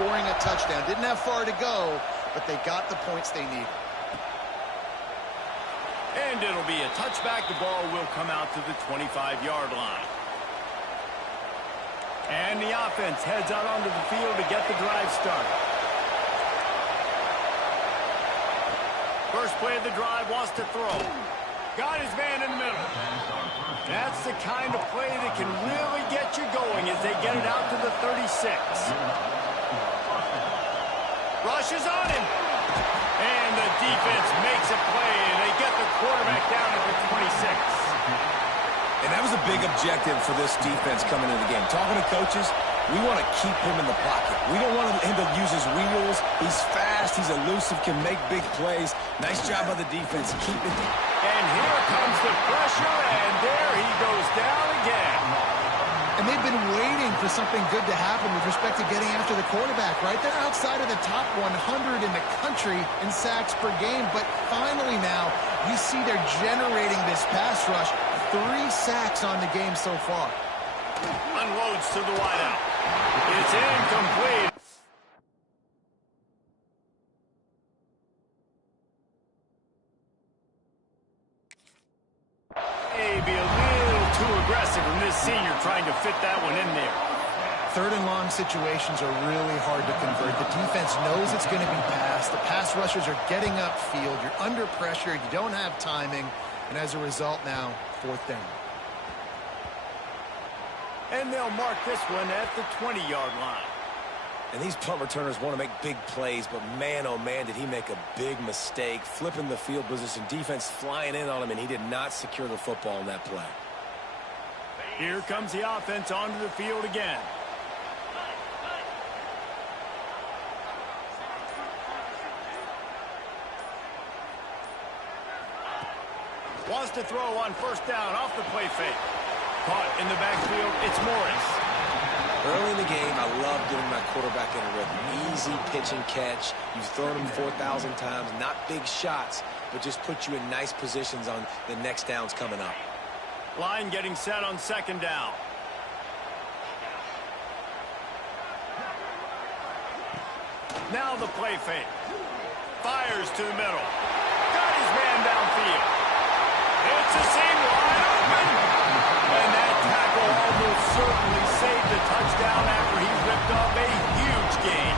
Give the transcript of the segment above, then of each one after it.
scoring a touchdown. Didn't have far to go, but they got the points they needed. And it'll be a touchback. The ball will come out to the 25-yard line. And the offense heads out onto the field to get the drive started. First play of the drive, wants to throw. Got his man in the middle. That's the kind of play that can really get you going as they get it out to the 36. Rushes on him. And the defense makes a play, and they get the quarterback down at the 26. And that was a big objective for this defense coming into the game. Talking to coaches, we want to keep him in the pocket. We don't want him to use his wheels. He's fast. He's elusive, can make big plays. Nice job by the defense. Keep it. And here comes the pressure, and there he goes down again. And they've been waiting for something good to happen with respect to getting after the quarterback, right? They're outside of the top 100 in the country in sacks per game, but finally now you see they're generating this pass rush. 3 sacks on the game so far. Unloads to the wideout. It's incomplete. Maybe a little too aggressive from this senior trying to fit that one in there. 3rd and long situations are really hard to convert. The defense knows it's going to be passed. The pass rushers are getting upfield. You're under pressure. You don't have timing. And as a result now, 4th down. And they'll mark this one at the 20-yard line. And these punt returners want to make big plays, but man, oh man, did he make a big mistake. Flipping the field position, defense flying in on him, and he did not secure the football in that play. Here comes the offense onto the field again. Wants to throw on 1st down off the play fake. Caught in the backfield, it's Morris. Early in the game, I love getting my quarterback in a rhythm. Easy pitch and catch. You've thrown him 4,000 times. Not big shots, but just put you in nice positions on the next downs coming up. Line getting set on 2nd down. Now the play fake. Fires to the middle. Got his man downfield. It's a seam wide open. And that tackle almost certainly saved the touchdown after he ripped off a huge gain.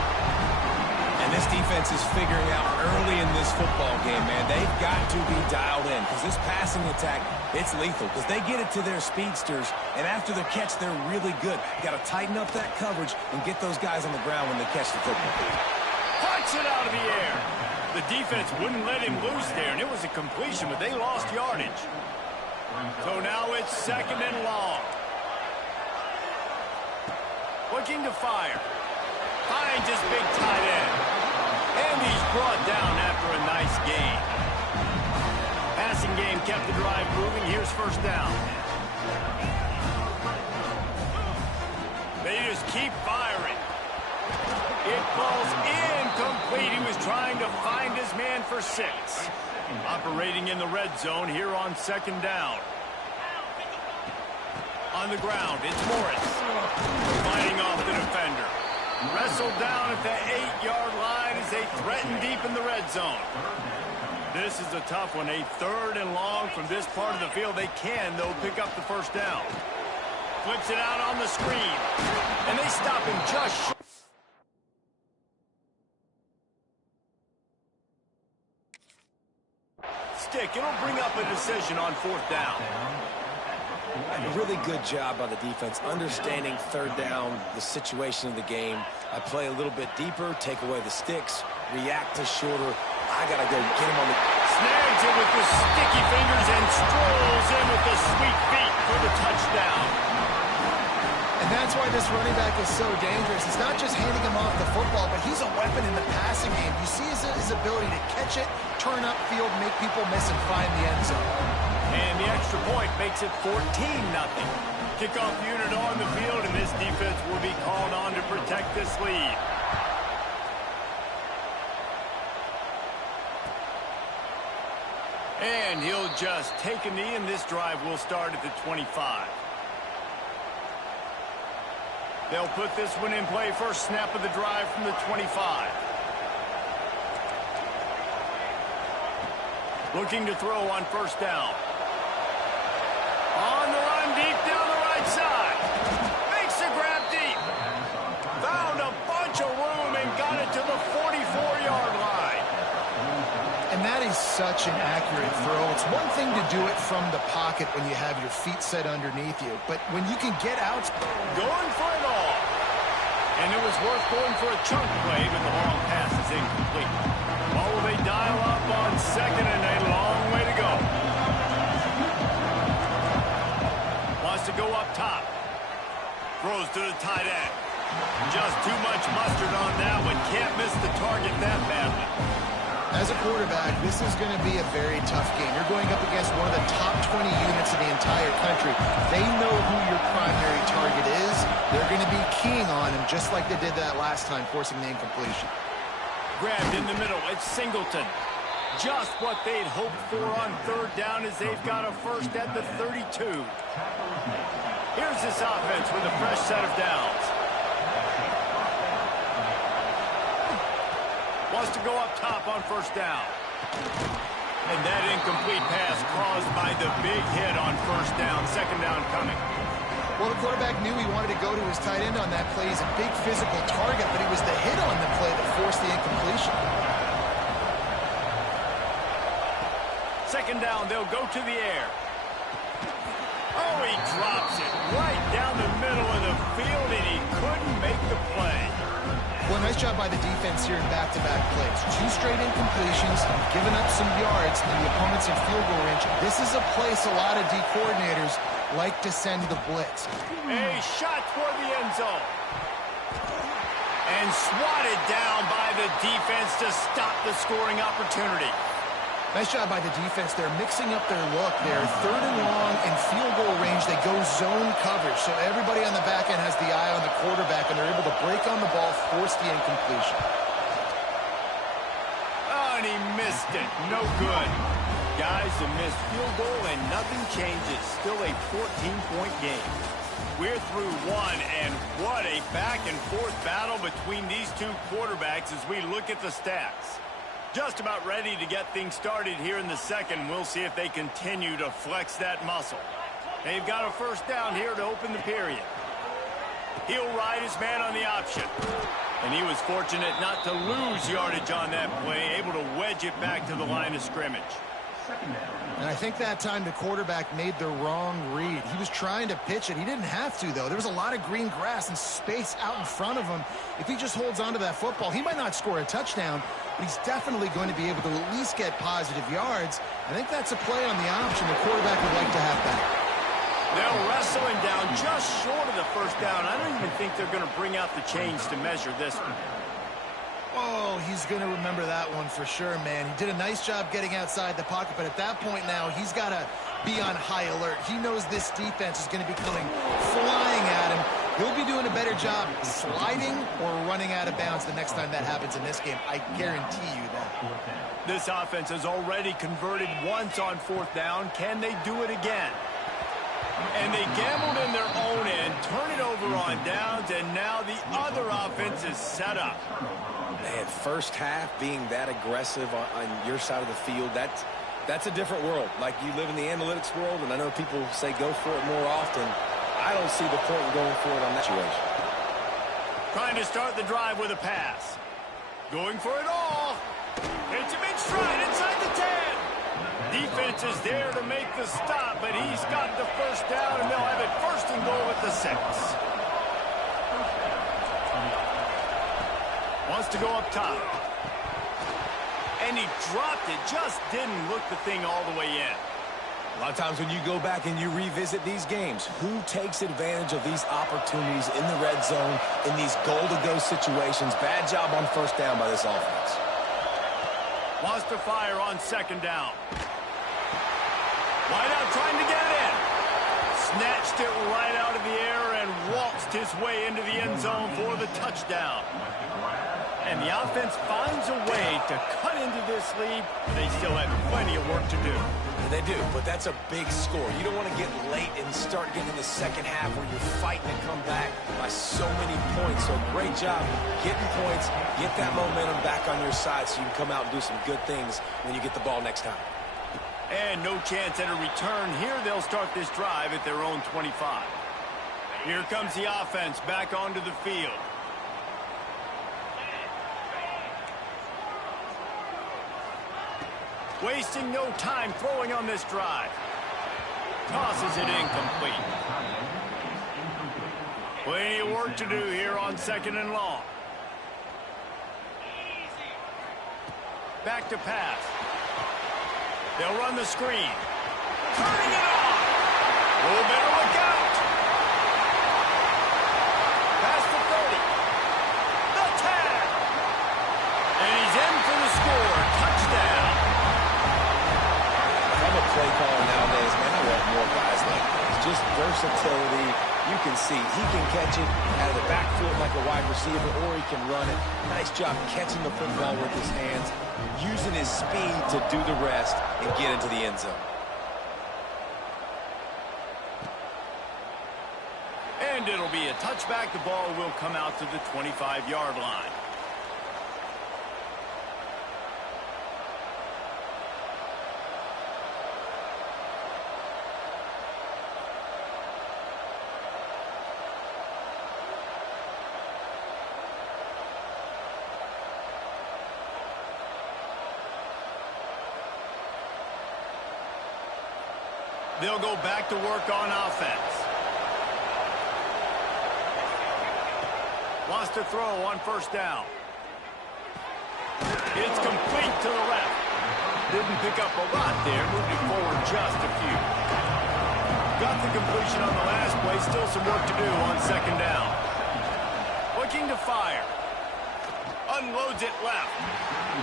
And this defense is figuring out early in this football game, man. They've got to be dialed in because this passing attack, it's lethal because they get it to their speedsters, and after the catch, they're really good. You got to tighten up that coverage and get those guys on the ground when they catch the football. Punch it out of the air. The defense wouldn't let him loose there, and it was a completion, but they lost yardage. So now it's 2nd and long. Looking to fire. Finds his big tight end. And he's brought down after a nice gain. Passing game kept the drive moving. Here's 1st down. They just keep firing. It falls incomplete. He was trying to find his man for 6. Operating in the red zone here on 2nd down. On the ground, it's Morris. Fighting off the defender. Wrestled down at the 8-yard line as they threaten deep in the red zone. This is a tough one. A 3rd and long from this part of the field. They can, though, pick up the 1st down. Flips it out on the screen. And they stop him just short. It'll bring up a decision on 4th down. A really good job by the defense, understanding 3rd down, the situation of the game. I play a little bit deeper, take away the sticks, react to shorter. I got to go get him on the... Snags it with the sticky fingers and strolls in with the sweet feet for the touchdown. And that's why this running back is so dangerous. It's not just handing him off the football, but he's a weapon in the passing game. You see his ability to catch it, turn upfield, make people miss, and find the end zone. And the extra point makes it 14-0. Kickoff unit on the field, and this defense will be called on to protect this lead. And he'll just take a knee, and this drive will start at the 25. They'll put this one in play first snap of the drive from the 25. Looking to throw on first down. On the run deep down the right side. Makes a grab deep. Found a bunch of room and got it to the 44-yard line. And that is such an accurate throw. It's one thing to do it from the pocket when you have your feet set underneath you, but when you can get out... Going for it all. And it was worth going for a chunk play, but the long pass is incomplete. Well, will they dial up on second and a long way to go? Wants to go up top. Throws to the tight end. Just too much mustard on that one. Can't miss the target that badly. As a quarterback, this is going to be a very tough game. You're going up against one of the top 20 units in the entire country. They know who your primary target is. They're going to be keying on him, just like they did that last time, forcing the incompletion. Grabbed in the middle. It's Singleton. Just what they'd hoped for on third down as they've got a first at the 32. Here's this offense with a fresh set of downs. Wants to go up top on first down. And that incomplete pass caused by the big hit on first down. Second down coming. Well, the quarterback knew he wanted to go to his tight end on that play. He's a big physical target, but it was the hit on the play that forced the incompletion. Second down, they'll go to the air. Oh, he drops it right down the middle of the field, and he couldn't make the play. Well, nice job by the defense here in back-to-back plays. 2 straight incompletions, giving up some yards, and the opponent's in field goal range. This is a place a lot of D coordinators like to send the blitz. A shot toward the end zone. And swatted down by the defense to stop the scoring opportunity. Nice job by the defense. They're mixing up their look there. Third and long in field goal range. They go zone coverage. So everybody on the back end has the eye on the quarterback, and they're able to break on the ball, force the incompletion. Oh, and he missed it. No good. Guys, a missed field goal, and nothing changes. Still a 14-point game. We're through one, and what a back-and-forth battle between these two quarterbacks as we look at the stats. Just about ready to get things started here in the second. We'll see if they continue to flex that muscle. They've got a first down here to open the period. He'll ride his man on the option. And he was fortunate not to lose yardage on that play, able to wedge it back to the line of scrimmage. And I think that time the quarterback made the wrong read. He was trying to pitch it. He didn't have to, though. There was a lot of green grass and space out in front of him. If he just holds on to that football, he might not score a touchdown, but he's definitely going to be able to at least get positive yards. I think that's a play on the option the quarterback would like to have back. They'll wrestle him down just short of the first down. I don't even think they're going to bring out the chains to measure this one. Oh, he's going to remember that one for sure, man. He did a nice job getting outside the pocket, but at that point now, he's got to be on high alert. He knows this defense is going to be coming flying at him. He'll be doing a better job sliding or running out of bounds the next time that happens in this game. I guarantee you that. This offense has already converted once on fourth down. Can they do it again? And they gambled in their own end, turn it over on downs, and now the other offense is set up. Man, first half being that aggressive on your side of the field, that's a different world. Like, you live in the analytics world, and I know people say go for it more often. I don't see the point in going for it on that situation. Trying to start the drive with a pass. Going for it all. It's a big stride inside the 10. Defense is there to make the stop, but he's got the first down, and they'll have it first and goal at the 6. Wants to go up top. And he dropped it. Just didn't look the thing all the way in. A lot of times when you go back and you revisit these games, who takes advantage of these opportunities in the red zone, in these goal-to-go situations? Bad job on first down by this offense. Wants to fire on second down. Wide out trying to get it in. Snatched it right out of the air and waltzed his way into the end zone for the touchdown. And the offense finds a way to cut into this lead. They still have plenty of work to do. They do, but that's a big score. You don't want to get late and start getting in the second half where you're fighting to come back by so many points. So great job getting points, get that momentum back on your side so you can come out and do some good things when you get the ball next time. And no chance at a return here. They'll start this drive at their own 25. Here comes the offense back onto the field. Wasting no time throwing on this drive. Tosses it incomplete. Plenty of work to do here on 2nd and long. Back to pass. They'll run the screen. Turning it on. Oh, better look out. Past the 30. The tag. And he's in for the score. Touchdown. I'm a play caller nowadays, man. I want more guys like this. Just versatility. You can see he can catch it out of the backfield like a wide receiver, or he can run it. Nice job catching the football with his hands, using his speed to do the rest and get into the end zone. And it'll be a touchback. The ball will come out to the 25-yard line. They'll go back to work on offense. Wants to throw on 1st down. It's complete to the left. Didn't pick up a lot there, moving forward just a few. Got the completion on the last play. Still some work to do on 2nd down. Looking to fire. Unloads it left.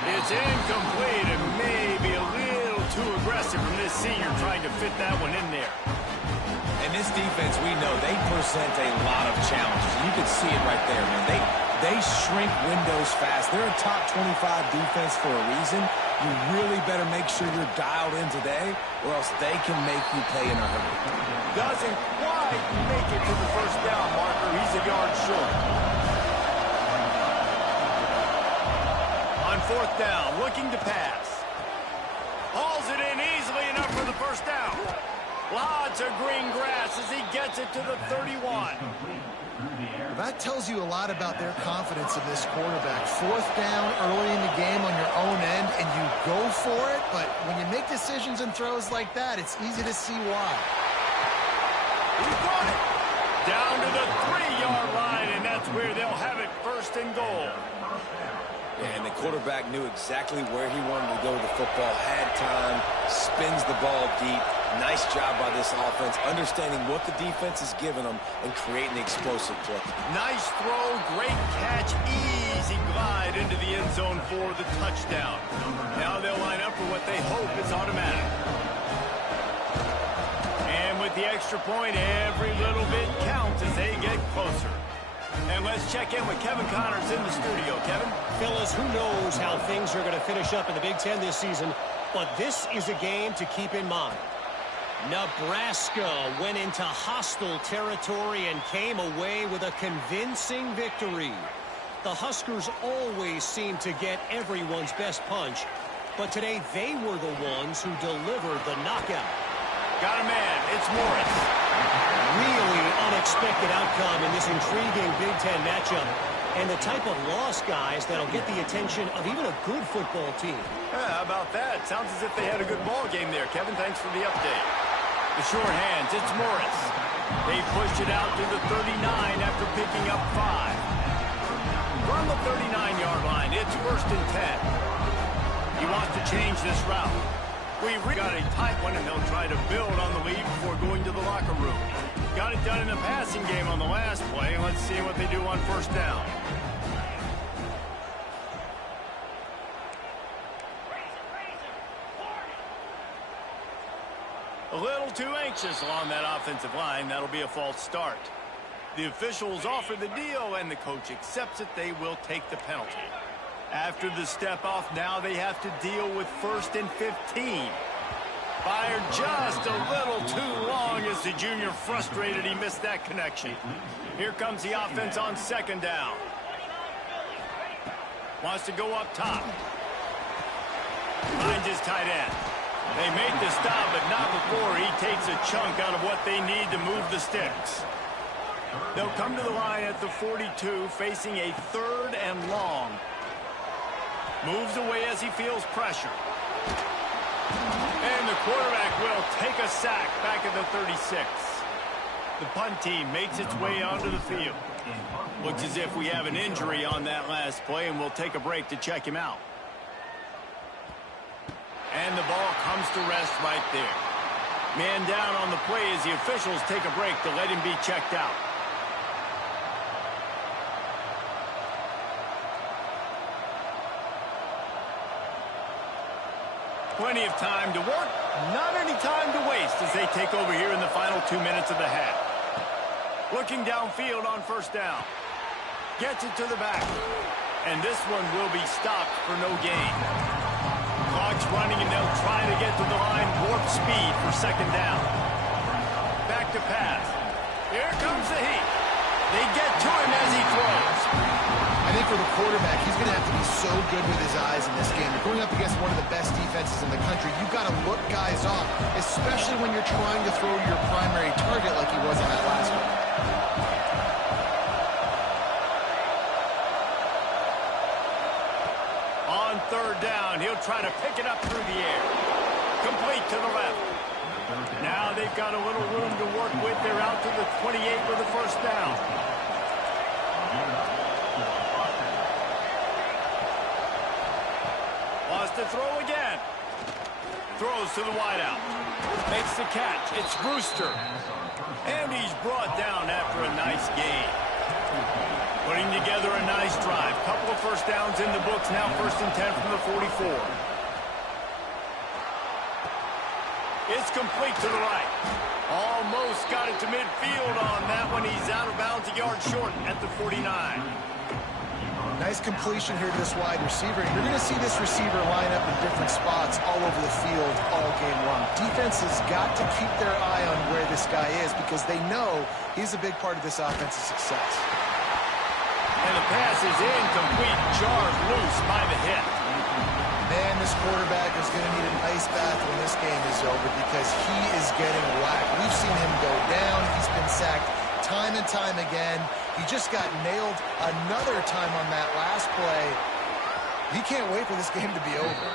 It's incomplete and maybe a little too aggressive from this senior trying to fit that one in there. And this defense, we know, they present a lot of challenges. You can see it right there, man. They shrink windows fast. They're a top 25 defense for a reason. You really better make sure you're dialed in today, or else they can make you pay in a hurry. Doesn't quite make it to the 1st down marker. He's a yard short. On 4th down, looking to pass. Hauls it in easily enough for the 1st down. Lots of green grass as he gets it to the 31. That tells you a lot about their confidence in this quarterback. 4th down early in the game on your own end, and you go for it, but when you make decisions and throws like that, it's easy to see why. He's got it. Down to the 3-yard line, and that's where they'll have it 1st and goal. And the quarterback knew exactly where he wanted to go with the football, had time, spins the ball deep. Nice job by this offense, understanding what the defense is giving them and creating the explosive play. Nice throw, great catch, easy glide into the end zone for the touchdown. Now they'll line up for what they hope is automatic. And with the extra point, every little bit counts as they get closer. And let's check in with Kevin Connors in the studio. Kevin? Fellas, who knows how things are going to finish up in the Big Ten this season, but this is a game to keep in mind. Nebraska went into hostile territory and came away with a convincing victory. The Huskers always seem to get everyone's best punch, but today they were the ones who delivered the knockout. Got a man. It's Morris. Really unexpected outcome in this intriguing Big Ten matchup, and the type of loss, guys, that'll get the attention of even a good football team. How about that? Sounds as if they had a good ball game there. Kevin, thanks for the update. The short hands, it's Morris. They pushed it out to the 39 after picking up 5. From the 39-yard line, it's 1st and 10. He wants to change this route. We've got a tight one, and they'll try to build on the lead before going to the locker room. Got it done in the passing game on the last play. Let's see what they do on 1st down. A little too anxious along that offensive line. That'll be a false start. The officials offer the deal, and the coach accepts it. They will take the penalty. After the step off, now they have to deal with 1st and 15. Fired just a little too long as the junior frustrated he missed that connection. Here comes the offense on 2nd down. Wants to go up top. Finds his tight end. They make the stop, but not before he takes a chunk out of what they need to move the sticks. They'll come to the line at the 42, facing a 3rd and long. Moves away as he feels pressure. And the quarterback will take a sack back at the 36. The punt team makes its way onto the field. Looks as if we have an injury on that last play, and we'll take a break to check him out. And the ball comes to rest right there. Man down on the play as the officials take a break to let him be checked out. Plenty of time to work, not any time to waste as they take over here in the final 2 minutes of the half. Looking downfield on 1st down. Gets it to the back. And this one will be stopped for no gain. Clock's running and they'll try to get to the line warp speed for 2nd down. Back to pass. Here comes the heat. They get to him as he throws. I think for the quarterback, he's going to have to be so good with his eyes in this game. You're going up against one of the best defenses in the country. You've got to look guys off, especially when you're trying to throw your primary target like he was on that last one. On 3rd down, he'll try to pick it up through the air. Complete to the left. Now they've got a little room to work with. They're out to the 28 for the 1st down. Wants to throw again. Throws to the wideout. Makes the catch. It's Brewster. And he's brought down after a nice gain. Putting together a nice drive. Couple of 1st downs in the books. Now 1st and 10 from the 44. It's complete to the right. Almost got it to midfield on that one. He's out of bounds a yard short at the 49. Nice completion here to this wide receiver. You're going to see this receiver line up in different spots all over the field all game long. Defense has got to keep their eye on where this guy is because they know he's a big part of this offense's success. And the pass is incomplete, jarred loose by the hit. Man, this quarterback is going to need an ice bath when this game is over because he is getting whacked. We've seen him go down. He's been sacked time and time again. He just got nailed another time on that last play. He can't wait for this game to be over.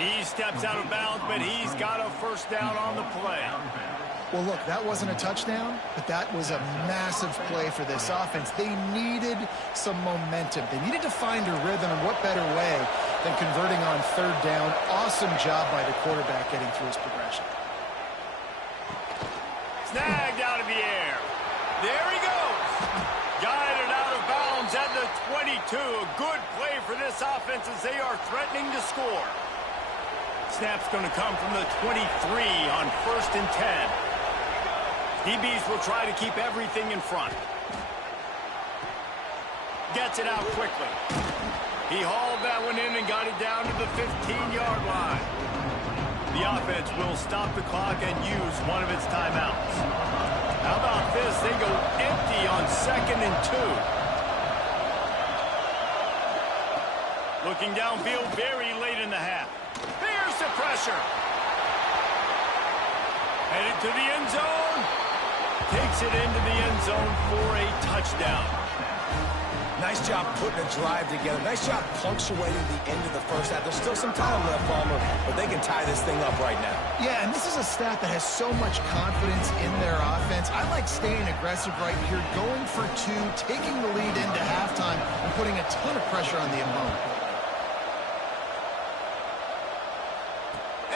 He steps out of bounds, but he's got a 1st down on the play. Well, look, that wasn't a touchdown, but that was a massive play for this offense. They needed some momentum. They needed to find a rhythm, and what better way than converting on 3rd down. Awesome job by the quarterback getting through his progression. Snagged out of the air. There he goes. Guided out of bounds at the 22. A good play for this offense as they are threatening to score. Snap's going to come from the 23 on 1st and 10. DBs will try to keep everything in front. Gets it out quickly. He hauled that one in and got it down to the 15-yard line. The offense will stop the clock and use one of its timeouts. How about this? They go empty on 2nd and 2. Looking downfield very late in the half. Here's the pressure. Headed to the end zone. Takes it into the end zone for a touchdown. Nice job putting a drive together. Nice job punctuating the end of the 1st half. There's still some time left, Palmer, but they can tie this thing up right now. Yeah, and this is a staff that has so much confidence in their offense. I like staying aggressive right here, going for 2, taking the lead into halftime, and putting a ton of pressure on the opponent.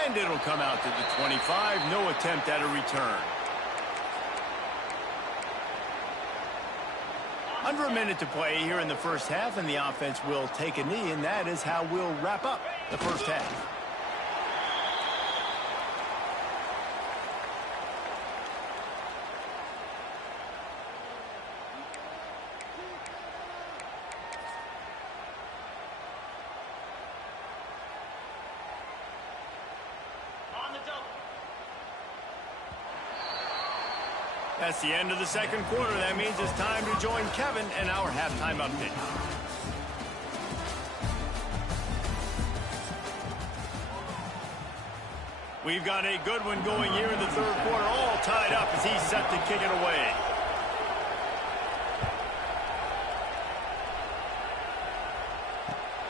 And it'll come out to the 25. No attempt at a return. Under a minute to play here in the 1st half, and the offense will take a knee, and that is how we'll wrap up the 1st half. That's the end of the second quarter. That means it's time to join Kevin and our halftime update. We've got a good one going here in the third quarter, all tied up as he's set to kick it away.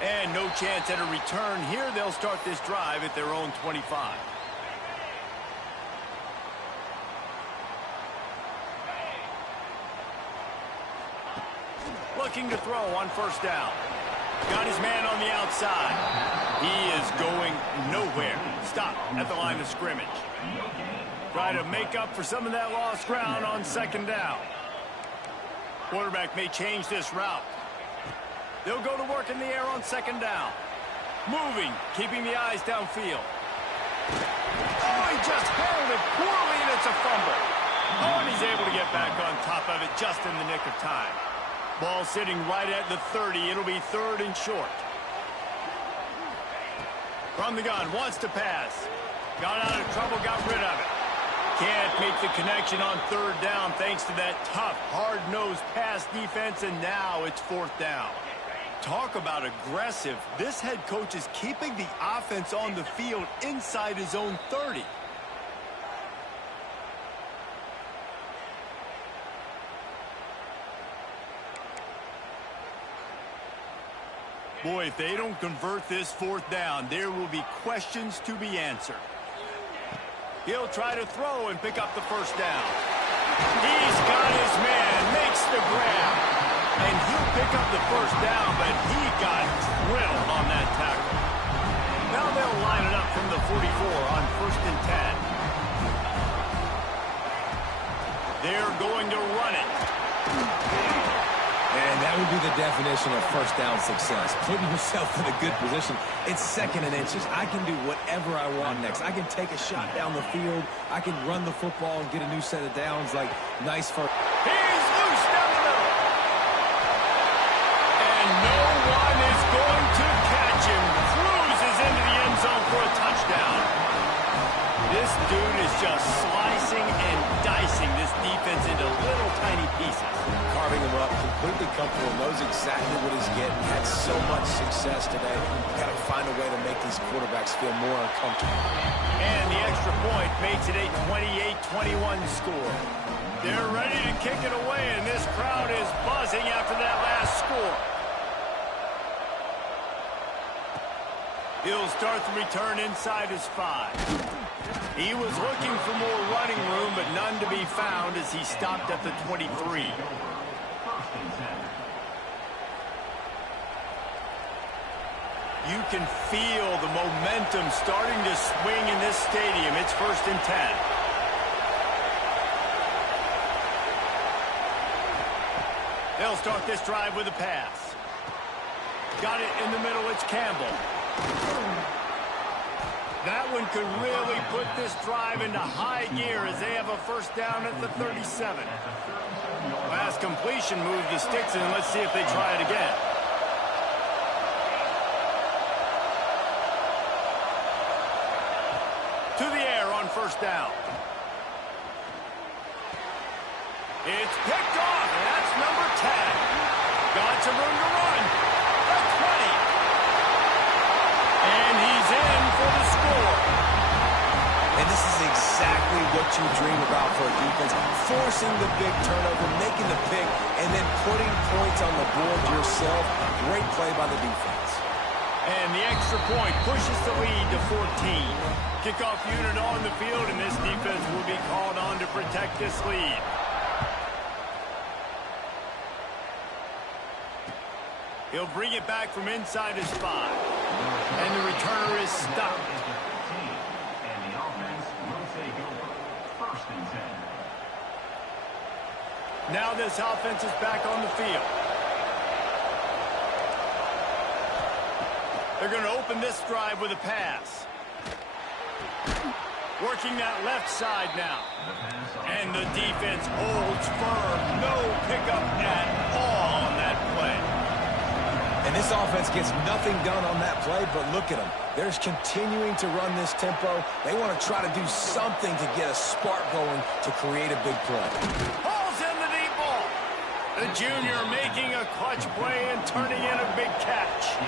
And no chance at a return here. They'll start this drive at their own 25. Looking to throw on first down. Got his man on the outside. He is going nowhere. Stop at the line of scrimmage. Try to make up for some of that lost ground on second down. Quarterback may change this route. They'll go to work in the air on second down. Moving, keeping the eyes downfield. Oh, he just handled it poorly, and it's a fumble. Oh, and he's able to get back on top of it just in the nick of time. Ball sitting right at the 30. It'll be third and short. From the gun, wants to pass. Got out of trouble, got rid of it. Can't make the connection on third down thanks to that tough, hard-nosed pass defense, and now it's fourth down. Talk about aggressive. This head coach is keeping the offense on the field inside his own 30. Boy, if they don't convert this fourth down, there will be questions to be answered. He'll try to throw and pick up the first down. He's got his man, makes the grab. And he'll pick up the first down, but he got drilled on that tackle. Now they'll line it up from the 44 on first and 10. They're going to run it. And that would be the definition of first down success. Putting yourself in a good position. It's second and inches. I can do whatever I want next. I can take a shot down the field. I can run the football and get a new set of downs. Like, nice for... He's loose down the middle. And no one is going to catch him. Cruises into the end zone for a touchdown. This dude is just slicing and dicing this defense into little tiny pieces. Carving him up, completely comfortable, knows exactly what he's getting. Had so much success today. Got to find a way to make these quarterbacks feel more uncomfortable. And the extra point makes it a 28-21 score. They're ready to kick it away, and this crowd is buzzing after that last score. He'll start the return inside his 5. He was looking for more running room, but none to be found as he stopped at the 23. You can feel the momentum starting to swing in this stadium. It's first and 10. They'll start this drive with a pass. Got it in the middle. It's Campbell. That one could really put this drive into high gear as they have a first down at the 37. Last completion moved the sticks, and let's see if they try it again. To the air on first down. It's picked off, and that's number 10. Got some room to run. The 20. And he's in for the score. And this is exactly what you dream about for a defense. Forcing the big turnover, making the pick, and then putting points on the board yourself. Great play by the defense. And the extra point pushes the lead to 14. Kickoff unit on the field, and this defense will be called on to protect this lead. He'll bring it back from inside his 5. And the returner is stopped. And the offense will take over. First and 10. Now this offense is back on the field. They're going to open this drive with a pass. Working that left side now. And the defense holds firm. No pickup at all on that play. And And this offense gets nothing done on that play, but look at them. They're continuing to run this tempo. They want to try to do something to get a spark going to create a big play. Hauls in the deep ball. The junior making a clutch play and turning in a big catch.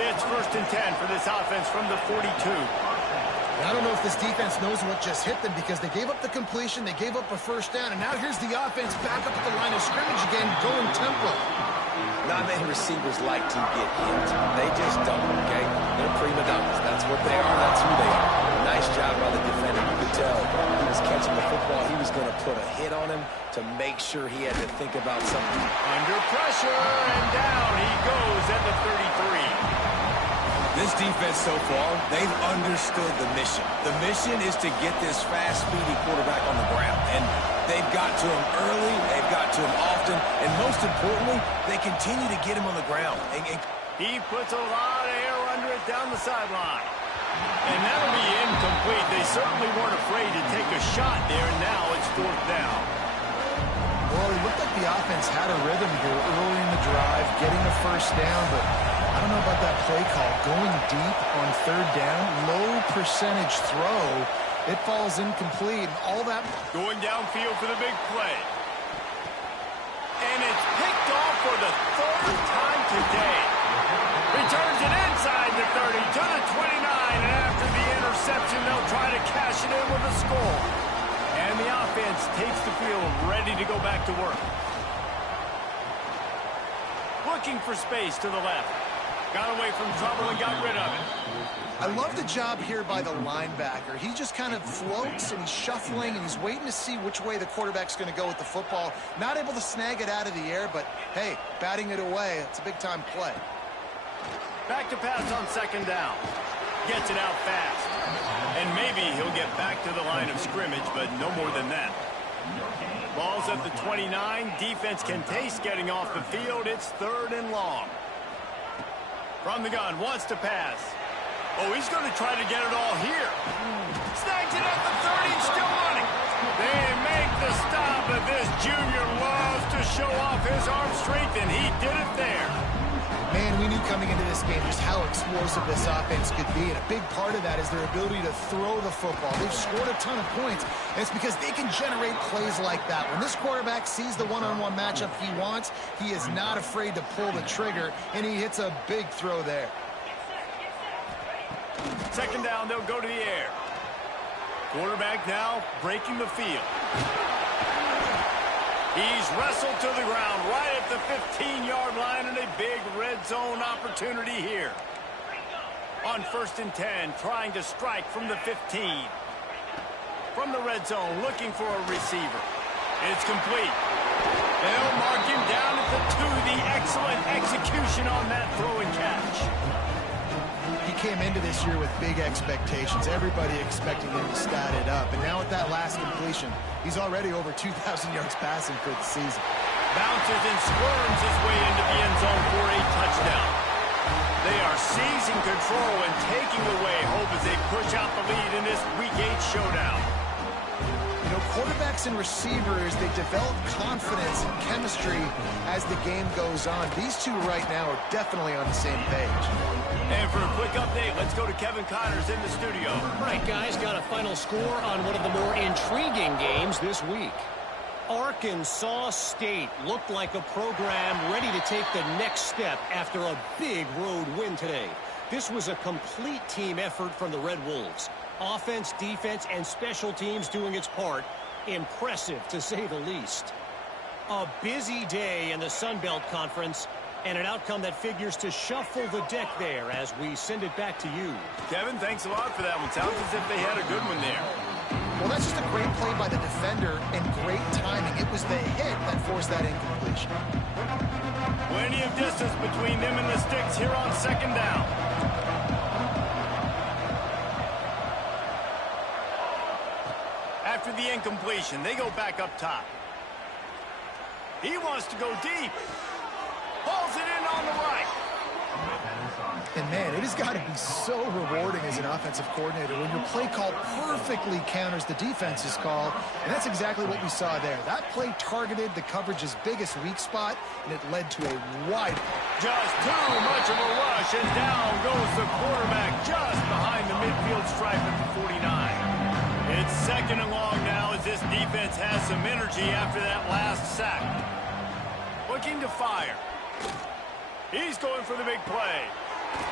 It's 1st and 10 for this offense from the 42. I don't know if this defense knows what just hit them because they gave up the completion, they gave up a 1st down, and now here's the offense back up at the line of scrimmage again, going tempo. Not many receivers like to get hit. They just don't, okay? They're prima donnas. That's what they are. That's who they are. Nice job by the defender. You could tell he was catching the football. He was going to put a hit on him to make sure he had to think about something. Under pressure, and down he goes at the 33. This defense so far, they've understood the mission. The mission is to get this fast, speedy quarterback on the ground. And they've got to him early, they've got to him often, and most importantly, they continue to get him on the ground. He puts a lot of air under it down the sideline. And that'll be incomplete. They certainly weren't afraid to take a shot there, and now it's 4th down. Well, it looked like the offense had a rhythm here early in the drive, getting the 1st down, but I don't know about that play call. Going deep on 3rd down, low percentage throw. It falls incomplete. All that going downfield for the big play. And it's picked off for the 3rd time today. Returns it inside the 30 to the 29. And after the interception, they'll try to cash it in with a score. And the offense takes the field ready to go back to work. Looking for space to the left. Got away from trouble and got rid of it. I love the job here by the linebacker. He just kind of floats and he's shuffling and he's waiting to see which way the quarterback's going to go with the football. Not able to snag it out of the air, but hey, batting it away, it's a big-time play. Back to pass on 2nd down. Gets it out fast. And maybe he'll get back to the line of scrimmage, but no more than that. Ball's at the 29. Defense can taste getting off the field. It's 3rd and long. From the gun, wants to pass. Oh, he's going to try to get it all here. Snags it at the 30, still running. They make the stop, but this junior loves to show off his arm strength, and he did it there. Man, we knew coming into this game just how explosive this offense could be, and a big part of that is their ability to throw the football. They've scored a ton of points, and it's because they can generate plays like that. When this quarterback sees the one-on-one matchup he wants, he is not afraid to pull the trigger, and he hits a big throw there. 2nd down, they'll go to the air. Quarterback now breaking the field. He's wrestled to the ground right at the 15-yard line, and a big red zone opportunity here. On 1st and 10, trying to strike from the 15. From the red zone, looking for a receiver. It's complete. They'll mark him down at the 2. The excellent execution on that throw and catch. He came into this year with big expectations. Everybody expecting him to stat it up. And now with that last completion, he's already over 2,000 yards passing for the season. Bounces and squirms his way into the end zone for a touchdown. They are seizing control and taking away hope as they push out the lead in this Week 8 showdown. You know, quarterbacks and receivers, they develop confidence and chemistry as the game goes on. These two right now are definitely on the same page. And for a quick update, let's go to Kevin Connors in the studio. All right, guys, got a final score on one of the more intriguing games this week. Arkansas State looked like a program ready to take the next step after a big road win today. This was a complete team effort from the Red Wolves. Offense, defense, and special teams doing its part. Impressive, to say the least. A busy day in the Sun Belt Conference, and an outcome that figures to shuffle the deck there as we send it back to you. Kevin, thanks a lot for that one. Sounds as if they had a good one there. Well, that's just a great play by the defender and great timing. It was the hit that forced that incompletion. Plenty of distance between them and the sticks here on 2nd down. After the incompletion, they go back up top. He wants to go deep. Pulls it in on the right. And man, it has got to be so rewarding as an offensive coordinator when your play call perfectly counters the defense's call. And that's exactly what we saw there. That play targeted the coverage's biggest weak spot, and it led to a wide Just too much of a rush, and down goes the quarterback just behind the midfield stripe at the 49. It's second and long now as this defense has some energy after that last sack. Looking to fire. He's going for the big play.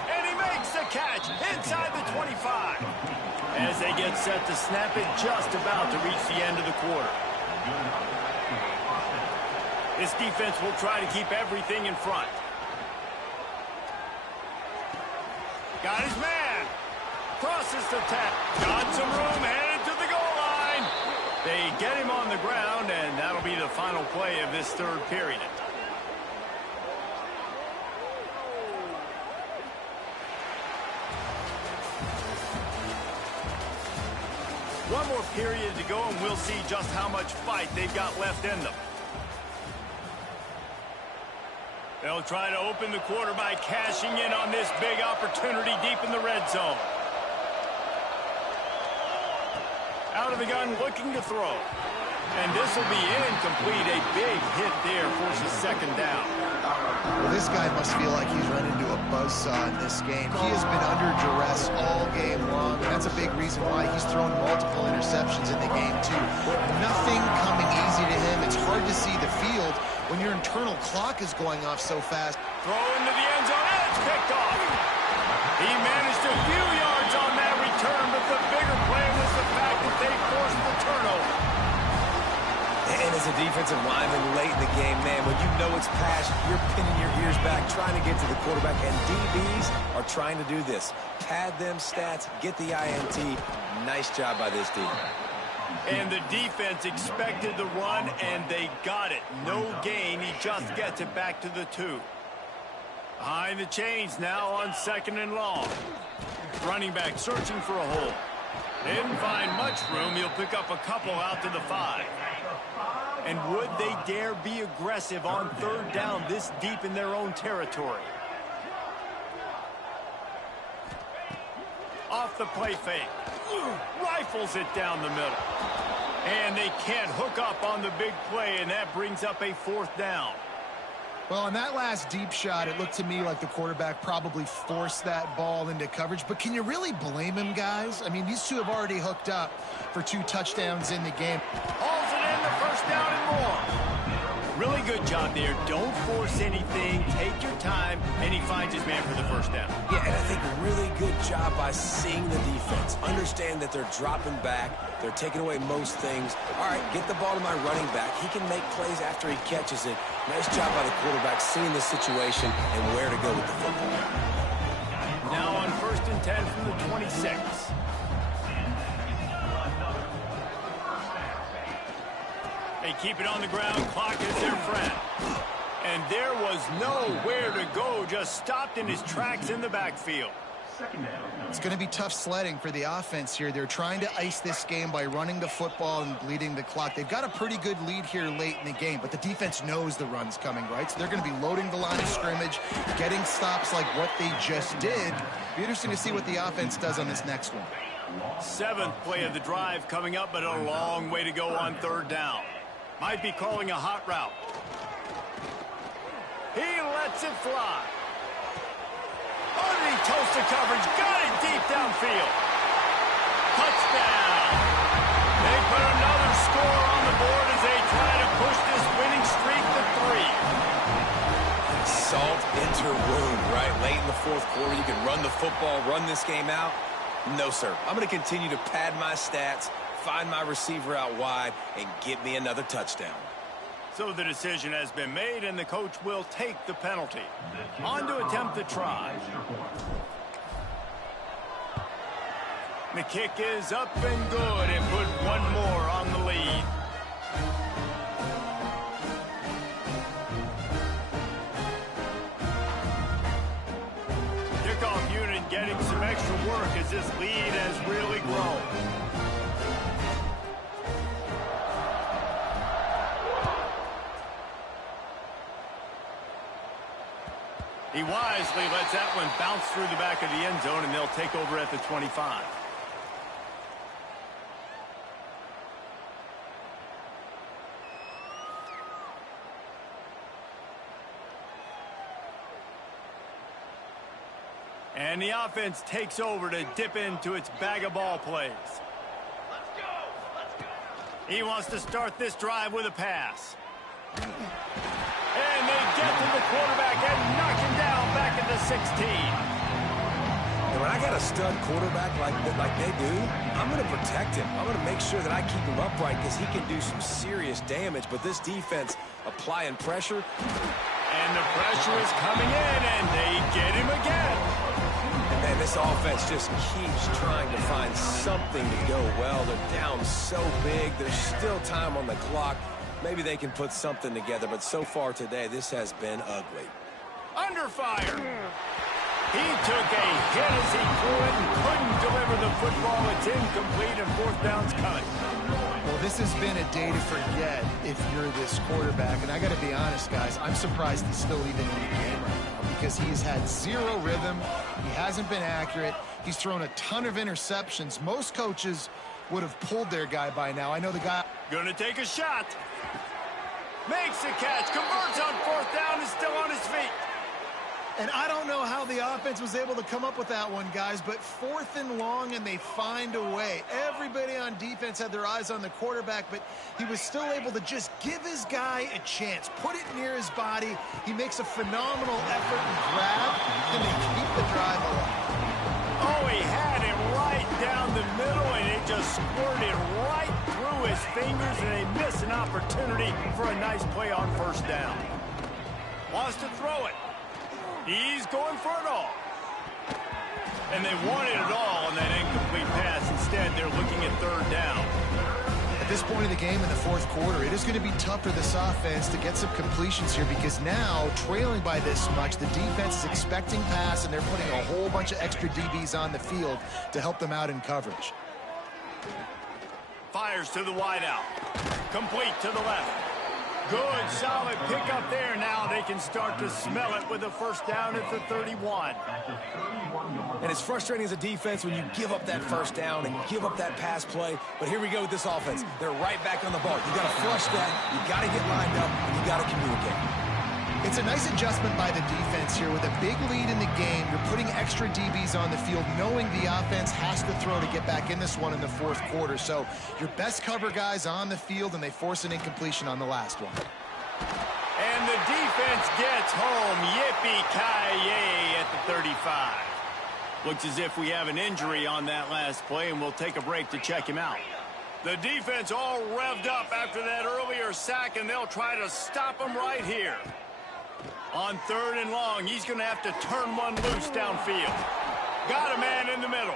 And he makes the catch inside the 25. As they get set to snap it, just about to reach the end of the quarter. This defense will try to keep everything in front. Got his man. Crosses the 10. Got some room, headed to the goal line. They get him on the ground, and that'll be the final play of this third period. One more period to go, and we'll see just how much fight they've got left in them. They'll try to open the quarter by cashing in on this big opportunity deep in the red zone. Out of the gun, looking to throw. And this will be incomplete. A big hit there forces second down. Well, this guy must feel like he's run into a buzzsaw in this game. He has been under duress all game long, and that's a big reason why he's thrown multiple interceptions in the game, too. Nothing coming easy to him. It's hard to see the field when your internal clock is going off so fast. Throw into the end zone, and it's picked off. He managed a few yards on that return, but the bigger play was the fact that they forced the turnover. And as a defensive lineman late in the game, man, when you know it's pass, you're pinning your ears back, trying to get to the quarterback, and DBs are trying to do this. Pad them stats, get the INT. Nice job by this team. And the defense expected the run, and they got it. No gain. He just gets it back to the 2. Behind the chains now on second and long. Running back searching for a hole. Didn't find much room. He'll pick up a couple out to the 5. And would they dare be aggressive on third down this deep in their own territory? Off the play fake. Rifles it down the middle. And they can't hook up on the big play, and that brings up a fourth down. Well, on that last deep shot, it looked to me like the quarterback probably forced that ball into coverage. But can you really blame him, guys? I mean, these two have already hooked up for 2 touchdowns in the game. Hauls it in, the first down and more. Really good job there. Don't force anything. Take your time, and he finds his man for the first down. Yeah, and I think a really good job by seeing the defense. Understand that they're dropping back. They're taking away most things. All right, get the ball to my running back. He can make plays after he catches it. Nice job by the quarterback seeing the situation and where to go with the football. Now on 1st and 10 from the 26. They keep it on the ground. Clock is their friend. And there was nowhere to go. Just stopped in his tracks in the backfield. It's going to be tough sledding for the offense here. They're trying to ice this game by running the football and bleeding the clock. They've got a pretty good lead here late in the game, but the defense knows the run's coming, right? So they're going to be loading the line of scrimmage, getting stops like what they just did. Be interesting to see what the offense does on this next one. 7th play of the drive coming up, but a long way to go on third down. Might be calling a hot route. He lets it fly. Underneath toasted coverage, got it deep downfield. Touchdown. They put another score on the board as they try to push this winning streak to 3. Salt into wound, right? Late in the 4th quarter, you can run the football, run this game out. No, sir. I'm going to continue to pad my stats, find my receiver out wide, and get me another touchdown. So the decision has been made, and the coach will take the penalty. On to attempt the try. The kick is up and good, and put one more on the lead. Kickoff unit getting some extra work as this lead has really grown. He wisely lets that one bounce through the back of the end zone, and they'll take over at the 25. And the offense takes over to dip into its bag of ball plays. He wants to start this drive with a pass. And they get to the quarterback and knock him down back at the 16. And when I got a stud quarterback like they do, I'm going to protect him. I'm going to make sure that I keep him upright because he can do some serious damage. But this defense applying pressure. And the pressure is coming in, and they get him again. And this offense just keeps trying to find something to go well. They're down so big. There's still time on the clock. Maybe they can put something together, but so far today, this has been ugly. Under fire. He took a hit as he threw it and couldn't deliver the football. It's incomplete and fourth down's coming. Well, this has been a day to forget if you're this quarterback. And I got to be honest, guys, I'm surprised he's still even in the game right now because he's had zero rhythm. He hasn't been accurate. He's thrown a ton of interceptions. Most coaches would have pulled their guy by now. I know the guy. Gonna take a shot. Makes the catch. Converts on fourth down. Is still on his feet. And I don't know how the offense was able to come up with that one, guys, but 4th and long, and they find a way. Everybody on defense had their eyes on the quarterback, but he was still able to just give his guy a chance, put it near his body. He makes a phenomenal effort and grab, and they keep the drive alive. Oh, he had him right down the middle, and it just squirted right through his fingers, and they miss an opportunity for a nice play on first down. Wants to throw it. He's going for it all. And they wanted it all on that incomplete pass. Instead, they're looking at third down. At this point of the game in the 4th quarter, it is going to be tough for this offense to get some completions here because now, trailing by this much, the defense is expecting pass, and they're putting a whole bunch of extra DBs on the field to help them out in coverage. Fires to the wideout. Complete to the left. Good, solid pickup there. Now they can start to smell it with a first down at the 31. And it's frustrating as a defense when you give up that first down and give up that pass play. But here we go with this offense. They're right back on the ball. You got to flush that. You got to get lined up, and you got to communicate. It's a nice adjustment by the defense here. With a big lead in the game, you're putting extra DBs on the field, knowing the offense has to throw to get back in this one in the 4th quarter. So your best cover guys on the field, and they force an incompletion on the last one. And the defense gets home. Yippee-ki-yay at the 35. Looks as if we have an injury on that last play, and we'll take a break to check him out. The defense all revved up after that earlier sack, and they'll try to stop him right here. On 3rd and long, he's going to have to turn one loose downfield. Got a man in the middle.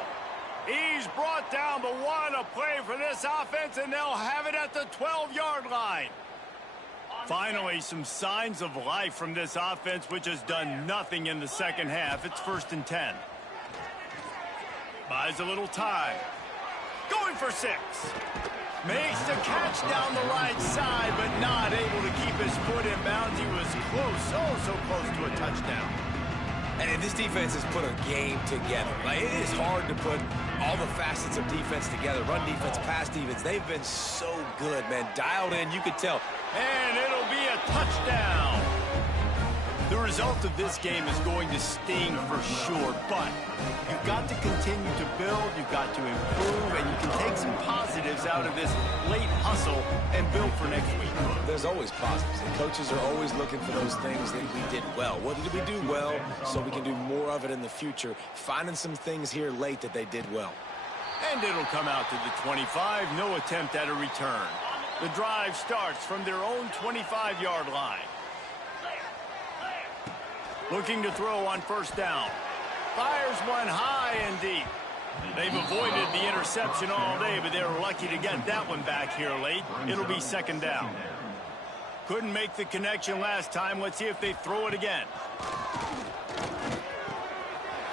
He's brought down, but what a play for this offense, and they'll have it at the 12-yard line. Finally, some signs of life from this offense, which has done nothing in the second half. It's 1st and 10. Buys a little time. Going for 6. Makes the catch down the right side, but not able to keep his foot in bounds. He was close, oh, so close to a touchdown. And this defense has put a game together. Like, it is hard to put all the facets of defense together. Run defense, pass defense. They've been so good, man. Dialed in, you could tell. And it'll be a touchdown. The result of this game is going to sting for sure, but you've got to continue to build, you've got to improve, and you can take some positives out of this late hustle and build for next week. There's always positives, and coaches are always looking for those things that we did well. What did we do well so we can do more of it in the future? Finding some things here late that they did well. And it'll come out to the 25, no attempt at a return. The drive starts from their own 25-yard line. Looking to throw on first down. Fires one high and deep. They've avoided the interception all day, but they were lucky to get that one back here late. It'll be 2nd down. Couldn't make the connection last time. Let's see if they throw it again.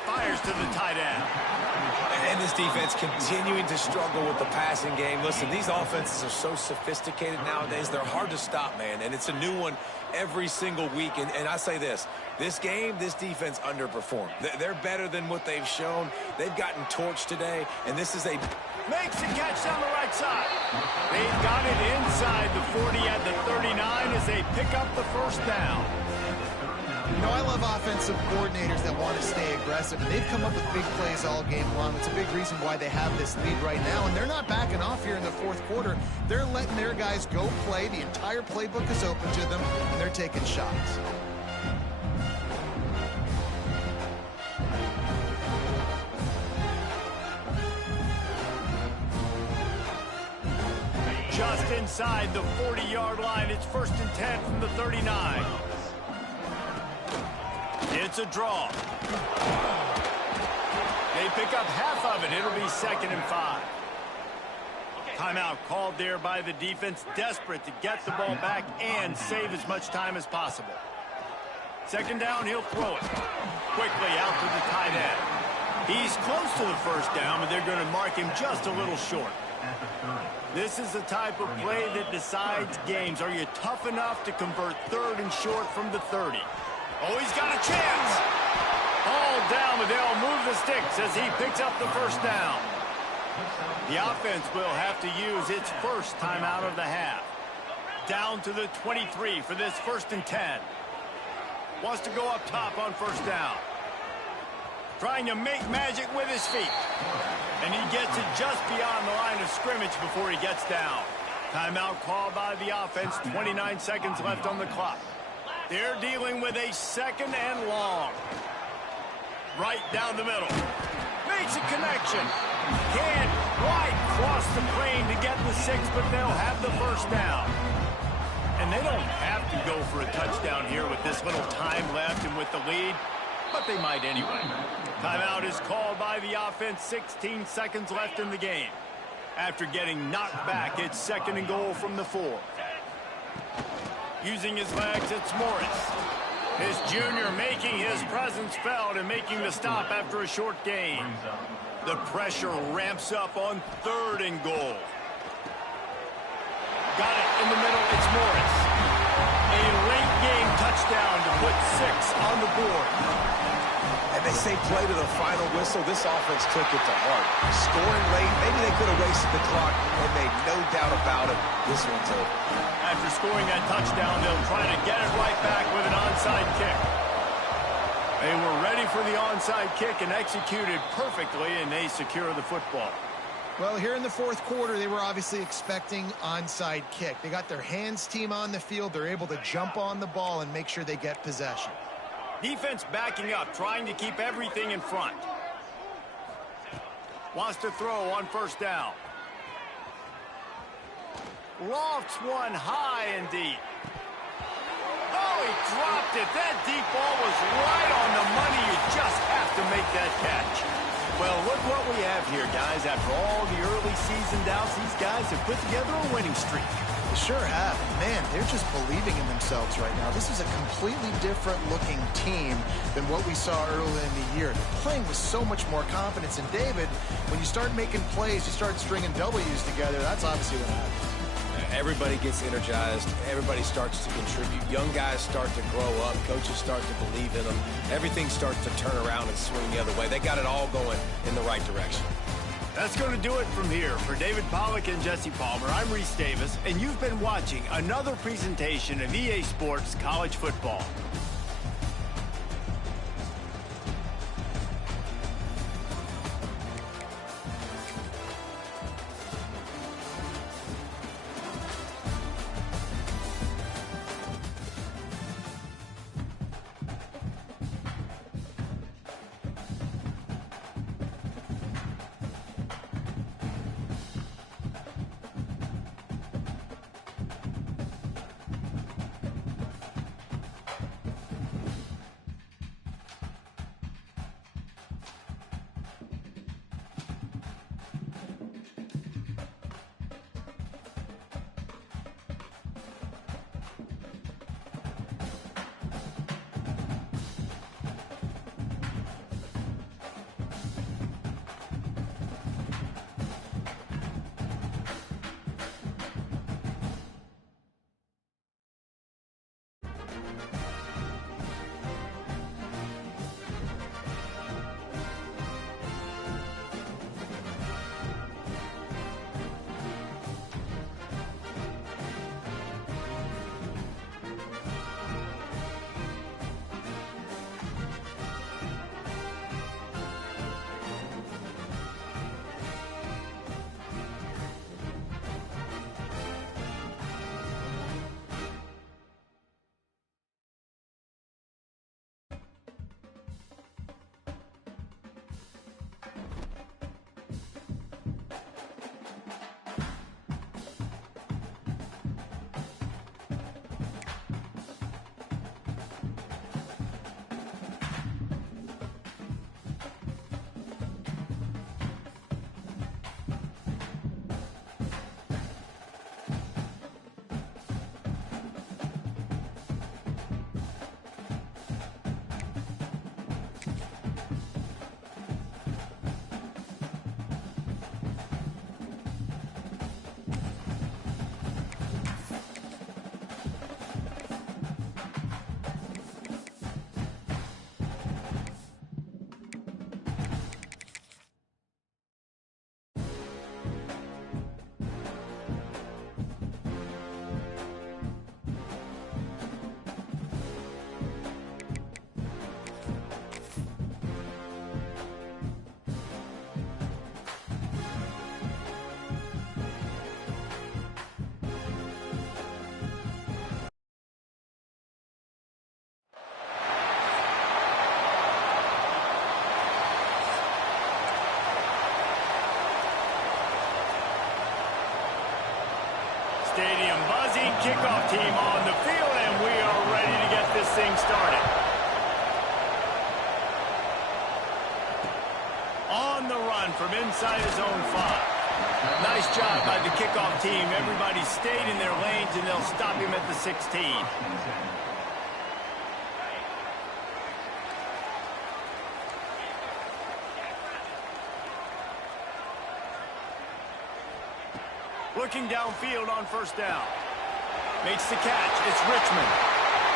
Fires to the tight end. And this defense continuing to struggle with the passing game. Listen, these offenses are so sophisticated nowadays. They're hard to stop, man. And it's a new one every single week. And I say this game, this defense underperformed. They're better than what they've shown. They've gotten torched today. And this is a... Makes the catch down the right side. They've got it inside the 40 at the 39 as they pick up the first down. You know, I love offensive coordinators that want to stay aggressive, and they've come up with big plays all game long. It's a big reason why they have this lead right now, and they're not backing off here in the fourth quarter. They're letting their guys go play. The entire playbook is open to them, and they're taking shots. Just inside the 40-yard line. It's 1st and 10 from the 39. It's a draw. They pick up half of it. It'll be 2nd and 5. Timeout called there by the defense, desperate to get the ball back and save as much time as possible. 2nd down, he'll throw it. Quickly out to the tight end. He's close to the 1st down, but they're going to mark him just a little short. This is the type of play that decides games. Are you tough enough to convert 3rd and short from the 30? Oh, he's got a chance. Ball down, but they'll move the sticks as he picks up the 1st down. The offense will have to use its first timeout of the half. Down to the 23 for this 1st and 10. Wants to go up top on 1st down. Trying to make magic with his feet. And he gets it just beyond the line of scrimmage before he gets down. Timeout called by the offense. 29 seconds left on the clock. They're dealing with a 2nd and long. Right down the middle. Makes a connection. Can't quite cross the plane to get the 6, but they'll have the 1st down. And they don't have to go for a touchdown here with this little time left and with the lead, but they might anyway. Timeout is called by the offense. 16 seconds left in the game. After getting knocked back, it's 2nd and goal from the 4. Using his legs, it's Morris. His junior making his presence felt and making the stop after a short gain. The pressure ramps up on 3rd and goal. Got it in the middle, it's Morris. A late game touchdown to put 6 on the board. And they say play to the final whistle. This offense took it to heart. Scoring late, maybe they could have wasted the clock and made no doubt about it. This one's over. After scoring that touchdown, they'll try to get it right back with an onside kick. They were ready for the onside kick and executed perfectly, and they secure the football. Well, here in the fourth quarter, they were obviously expecting onside kick. They got their hands team on the field. They're able to jump on the ball and make sure they get possession. Defense backing up, trying to keep everything in front. Wants to throw on 1st down. Lofts one high and deep. Oh, he dropped it. That deep ball was right on the money. You just have to make that catch. Well, look what we have here, guys. After all the early season doubts, these guys have put together a winning streak. They sure have. Man, they're just believing in themselves right now. This is a completely different looking team than what we saw early in the year. They're playing with so much more confidence. And David, when you start making plays, you start stringing W's together, that's obviously what happens. Everybody gets energized. Everybody starts to contribute. Young guys start to grow up. Coaches start to believe in them. Everything starts to turn around and swing the other way. They got it all going in the right direction. That's going to do it from here. For David Pollack and Jesse Palmer, I'm Reese Davis, and you've been watching another presentation of EA Sports College Football. kickoff team on the field, and we are ready to get this thing started. On the run from inside his own 5. Nice job by the kickoff team. Everybody stayed in their lanes, and they'll stop him at the 16. Looking downfield on first down. Makes the catch. It's Richmond.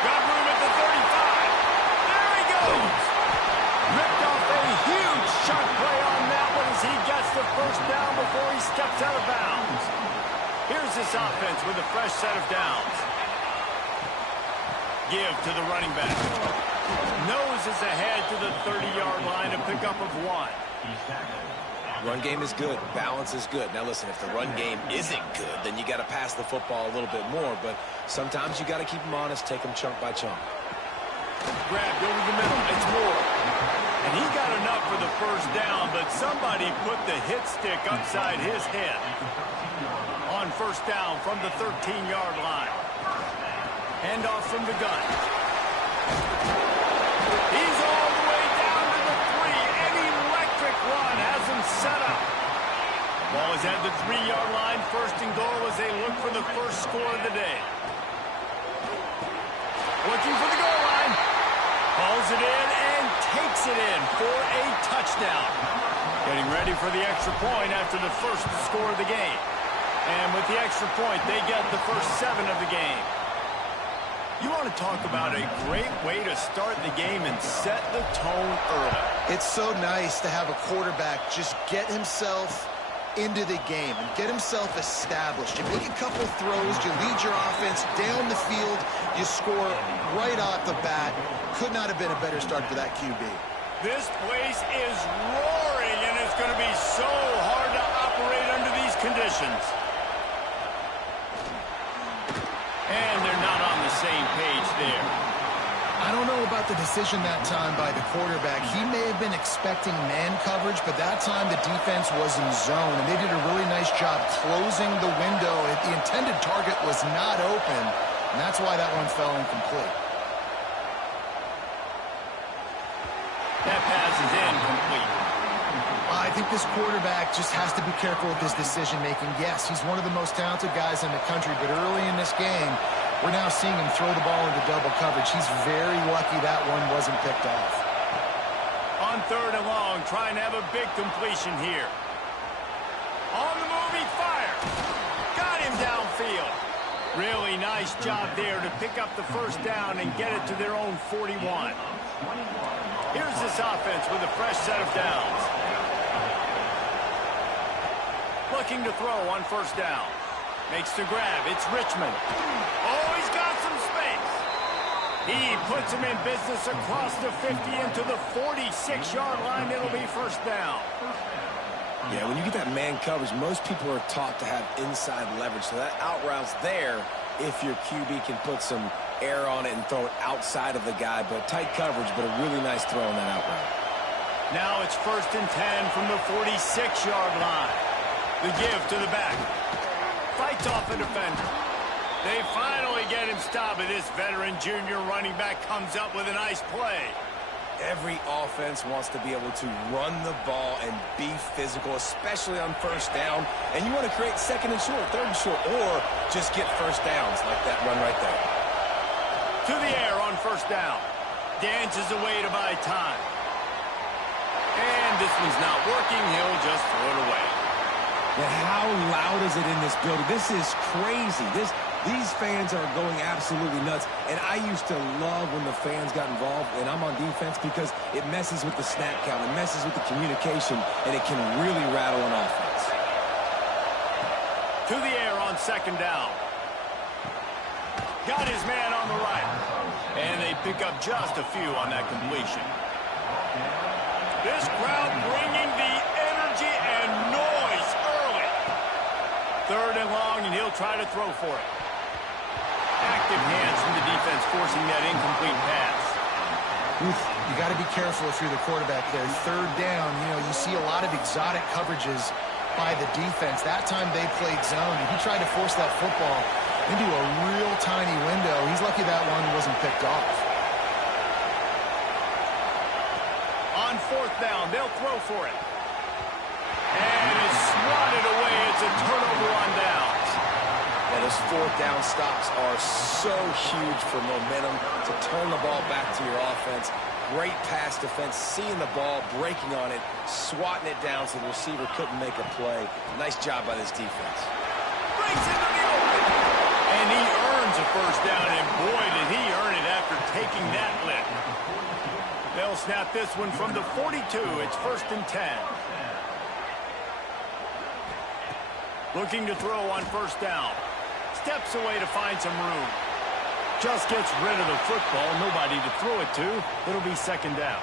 Got room at the 35. There he goes. Ripped off a huge shot play on that one as he gets the first down before he steps out of bounds. Here's this offense with a fresh set of downs. Give to the running back. Noses ahead to the 30-yard line, a pickup of 1. Run game is good. Balance is good. Now, listen, if the run game isn't good, then you got to pass the football a little bit more. But sometimes you got to keep them honest, take them chunk by chunk. Grabbed over the middle. It's Moore. And he got enough for the first down, but somebody put the hit stick upside his head. On first down from the 13-yard line. Handoff from the gun. He's all the way down to the 3. An electric run has him set up. Ball is at the 3-yard line. First and goal as they look for the first score of the day. Looking for the goal line. Hauls it in and takes it in for a touchdown. Getting ready for the extra point after the first score of the game. And with the extra point, they get the first 7 of the game. You want to talk about a great way to start the game and set the tone early. It's so nice to have a quarterback just get himself into the game and get himself established. You make a couple throws, you lead your offense down the field, you score right off the bat. Could not have been a better start for that QB. This place is roaring, and it's going to be so hard to operate under these conditions. And they're not on the same page there. I don't know about the decision that time by the quarterback. He may have been expecting man coverage, but that time the defense was in zone, and they did a really nice job closing the window. The intended target was not open, and that's why that one fell incomplete. That pass is incomplete. I think this quarterback just has to be careful with his decision-making. Yes, he's one of the most talented guys in the country, but early in this game, we're now seeing him throw the ball into double coverage. He's very lucky that one wasn't picked off. On third and long, trying to have a big completion here. On the move, he fires. Got him downfield. Really nice job there to pick up the first down and get it to their own 41. Here's this offense with a fresh set of downs. Looking to throw on first down. Makes the grab. It's Richmond. Oh, he's got some space. He puts him in business across the 50 into the 46-yard line. It'll be first down. Yeah, when you get that man coverage, most people are taught to have inside leverage. So that out route's there if your QB can put some air on it and throw it outside of the guy. But tight coverage, but a really nice throw on that out route. Now it's first and 10 from the 46-yard line. The give to the back. Fights off a defender. They finally get him stopped, but this veteran junior running back comes up with a nice play. Every offense wants to be able to run the ball and be physical, especially on first down. And you want to create second and short, third and short, or just get first downs like that run right there. To the air on first down. Dances away to buy time. And this one's not working. He'll just throw it away. But how loud is it in this building? This is crazy. These fans are going absolutely nuts. And I used to love when the fans got involved, and I'm on defense, because it messes with the snap count. It messes with the communication, and it can really rattle an offense. To the air on second down. Got his man on the right. And they pick up just a few on that completion. This crowd bringing the energy and noise early. Third and long, and he'll try to throw for it. Active hands from the defense forcing that incomplete pass. You got to be careful if you're the quarterback there. Third down, you see a lot of exotic coverages by the defense. That time they played zone, and he tried to force that football into a real tiny window. He's lucky that one wasn't picked off. On fourth down, they'll throw for it. And it's swatted away. It's a turnover on downs. Yeah, those fourth down stops are so huge for momentum to turn the ball back to your offense. Great pass defense, seeing the ball, breaking on it, swatting it down so the receiver couldn't make a play. Nice job by this defense. Breaks into the open. And he earns a first down, and boy, did he earn it after taking that lick. They'll snap this one from the 42. It's 1st and 10. Looking to throw on first down. Steps away to find some room. Just gets rid of the football. Nobody to throw it to. It'll be 2nd down.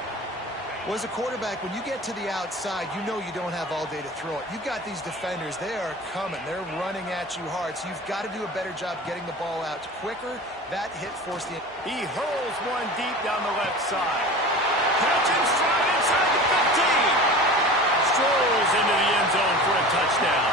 Well, as a quarterback, when you get to the outside, you know you don't have all day to throw it. You've got these defenders. They are coming. They're running at you hard. So you've got to do a better job getting the ball out quicker. That hit forced the... He hurls one deep down the left side. Catch him straight inside the 15. Strolls into the end zone for a touchdown.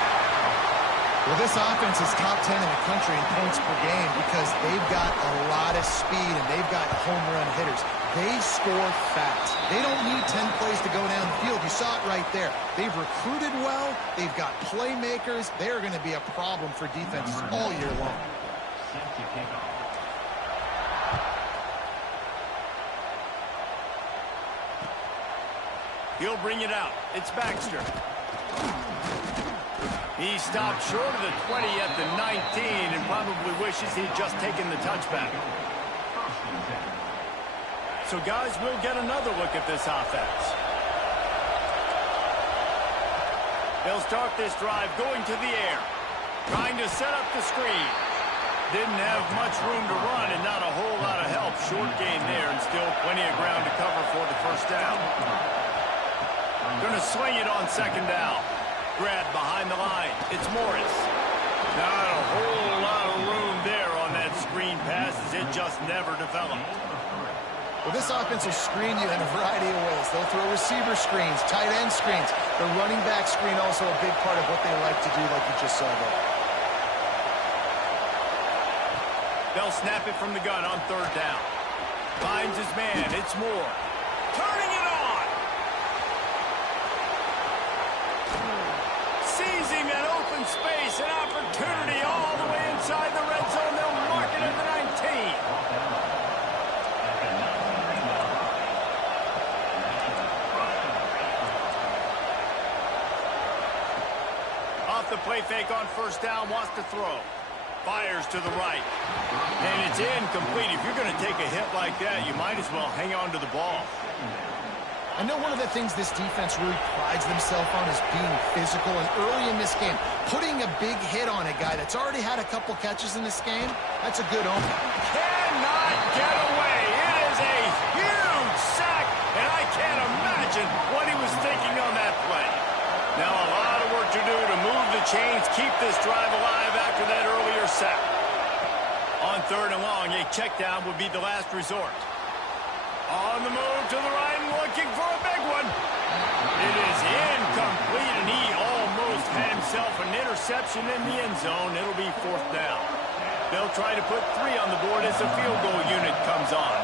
Well, this offense is top 10 in the country in points per game because they've got a lot of speed and they've got home run hitters. They score fast. They don't need 10 plays to go down the field. You saw it right there. They've recruited well. They've got playmakers. They're going to be a problem for defenses all year long. He'll bring it out. It's Baxter. He stopped short of the 20 at the 19 and probably wishes he'd just taken the touchback. So, guys, we'll get another look at this offense. They'll start this drive going to the air, trying to set up the screen. Didn't have much room to run and not a whole lot of help. Short gain there and still plenty of ground to cover for the first down. Going to swing it on 2nd down. Grab behind the line. It's Morris. Not a whole lot of room there on that screen pass as it just never developed. Well, this offense will screen you in a variety of ways. They'll throw receiver screens, tight end screens. The running back screen also a big part of what they like to do, like you just saw there. They'll snap it from the gun on 3rd down. Finds his man. It's Moore. Turning it on. Seizing an open space, an opportunity all the way inside the red zone. They'll mark it at the 19. Off the play fake on 1st down, wants to throw. Fires to the right. And it's incomplete. If you're going to take a hit like that, you might as well hang on to the ball. I know one of the things this defense really prides themselves on is being physical, and early in this game, putting a big hit on a guy that's already had a couple catches in this game, that's a good omen. Cannot get away. It is a huge sack, and I can't imagine what he was thinking on that play. Now a lot of work to do to move the chains, keep this drive alive after that earlier sack. On 3rd and long, a check down would be the last resort. On the move to the right and looking for a big one. It is incomplete, and he almost had himself an interception in the end zone. It'll be 4th down. They'll try to put 3 on the board as the field goal unit comes on.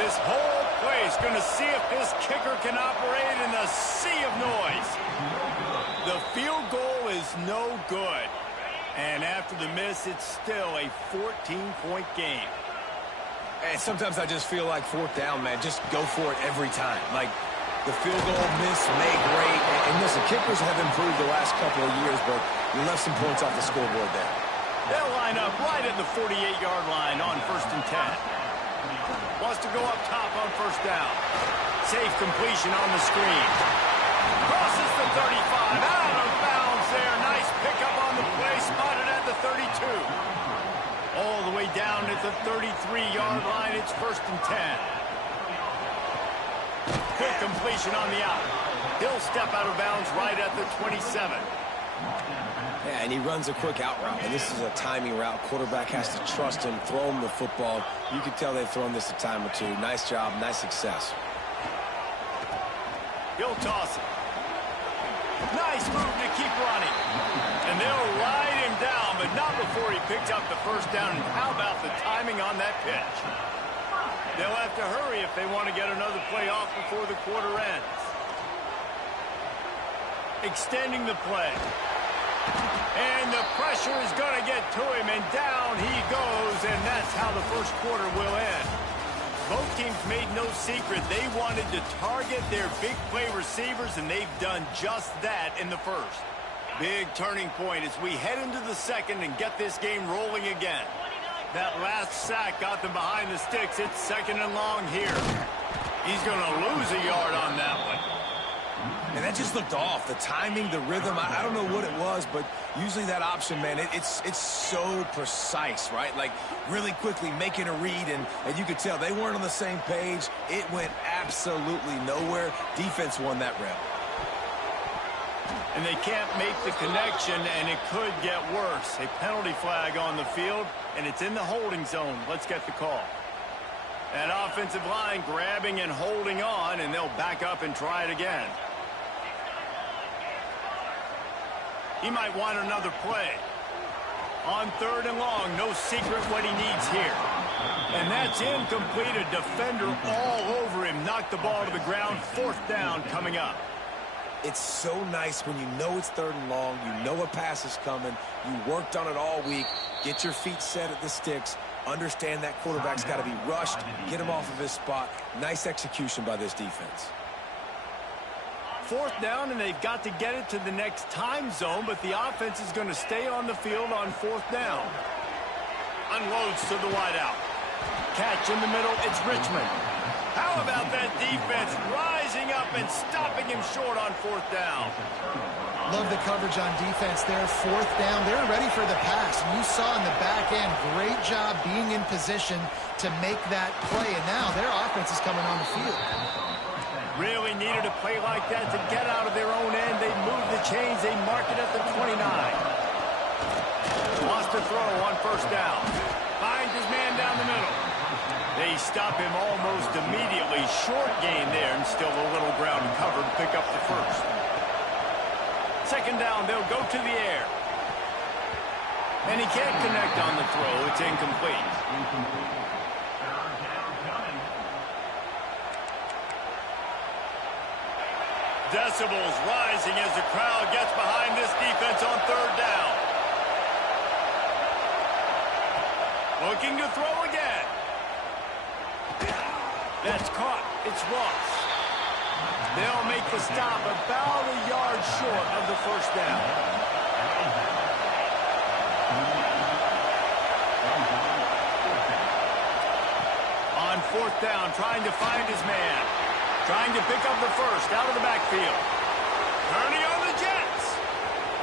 This whole place going to see if this kicker can operate in the sea of noise. The field goal is no good. And after the miss, it's still a 14-point game. And sometimes I just feel like 4th down, man. Just go for it every time. Like, the field goal miss, make great. And listen, kickers have improved the last couple of years, but you left some points off the scoreboard there. They'll line up right at the 48-yard line on 1st and 10. Wants to go up top on 1st down. Safe completion on the screen. Crosses the 35. Out of bounds there. Nice pickup on the play. Spotted at the 32. All the way down at the 33-yard line. It's 1st and 10. Quick completion on the out. He'll step out of bounds right at the 27. Yeah, and he runs a quick out route. And this is a timing route. Quarterback has to trust him, throw him the football. You can tell they've thrown this a time or two. Nice job, nice success. He'll toss it. Nice move to keep running. And they'll ride him down, but not before he picks up the first down. And how about the timing on that pitch? They'll have to hurry if they want to get another play off before the quarter ends. Extending the play. And the pressure is going to get to him, and down he goes, and that's how the first quarter will end. Both teams made no secret they wanted to target their big play receivers, and they've done just that in the first. Big turning point as we head into the second and get this game rolling again. That last sack got them behind the sticks. It's second and long here. He's going to lose a yard on that one. And that just looked off. The timing, the rhythm, I don't know what it was, but usually that option, man, it's so precise, right? Like, really quickly making a read, and you could tell they weren't on the same page. It went absolutely nowhere. Defense won that round. And they can't make the connection, and it could get worse. A penalty flag on the field, and it's in the holding zone. Let's get the call. That offensive line grabbing and holding on, and they'll back up and try it again. He might want another play. On third and long, no secret what he needs here. And that's incomplete. A defender all over him. Knocked the ball to the ground. Fourth down coming up. It's so nice when you know it's third and long, you know a pass is coming, you worked on it all week, get your feet set at the sticks, understand that quarterback's got to be rushed, get him off of his spot. Nice execution by this defense. Fourth down, and they've got to get it to the next time zone, but the offense is going to stay on the field on fourth down. Unloads to the wideout. Catch in the middle, it's Richmond. How about that defense rising up and stopping him short on fourth down? Love the coverage on defense there. Fourth down, they're ready for the pass. And you saw in the back end, great job being in position to make that play. And now their offense is coming on the field. Really needed a play like that to get out of their own end. They move the chains. They mark it at the 29. Lost to throw on first down. Finds his man down the middle. They stop him almost immediately. Short gain there, and still a little ground covered to pick up the first. Second down, they'll go to the air. And he can't connect on the throw. It's incomplete. Decibels rising as the crowd gets behind this defense on third down. Looking to throw again. That's caught. It's Ross. They'll make the stop about a yard short of the first down. On fourth down, trying to find his man. Trying to pick up the first out of the backfield. Turning on the Jets.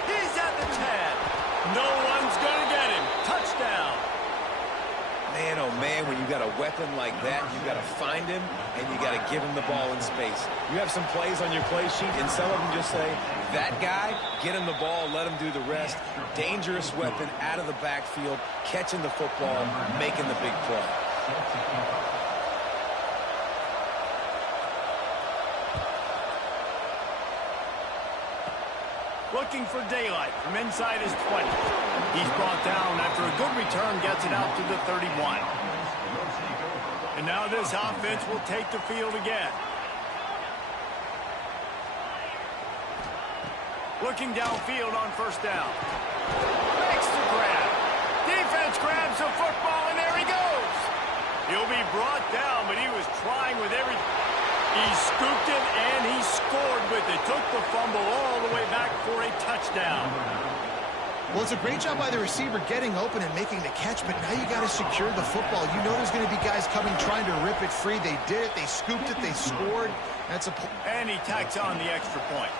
He's at the 10. No one's going to get him. Touchdown. Man, oh man, when you got a weapon like that, you got to find him, and you got to give him the ball in space. You have some plays on your play sheet, and some of them just say, that guy, get him the ball, let him do the rest. Dangerous weapon out of the backfield, catching the football, making the big play. Looking for daylight from inside his 20. He's brought down after a good return, gets it out to the 31. And now this offense will take the field again. Looking downfield on first down. Makes the grab. Defense grabs the football, and there he goes. He'll be brought down, but he was trying with everything. He scooped it, and he scored with it. Took the fumble all the way back for a touchdown. Well, it's a great job by the receiver getting open and making the catch, but now you got to secure the football. You know there's going to be guys coming trying to rip it free. They did it. They scooped it. They scored. That's a... And he tacks on the extra point.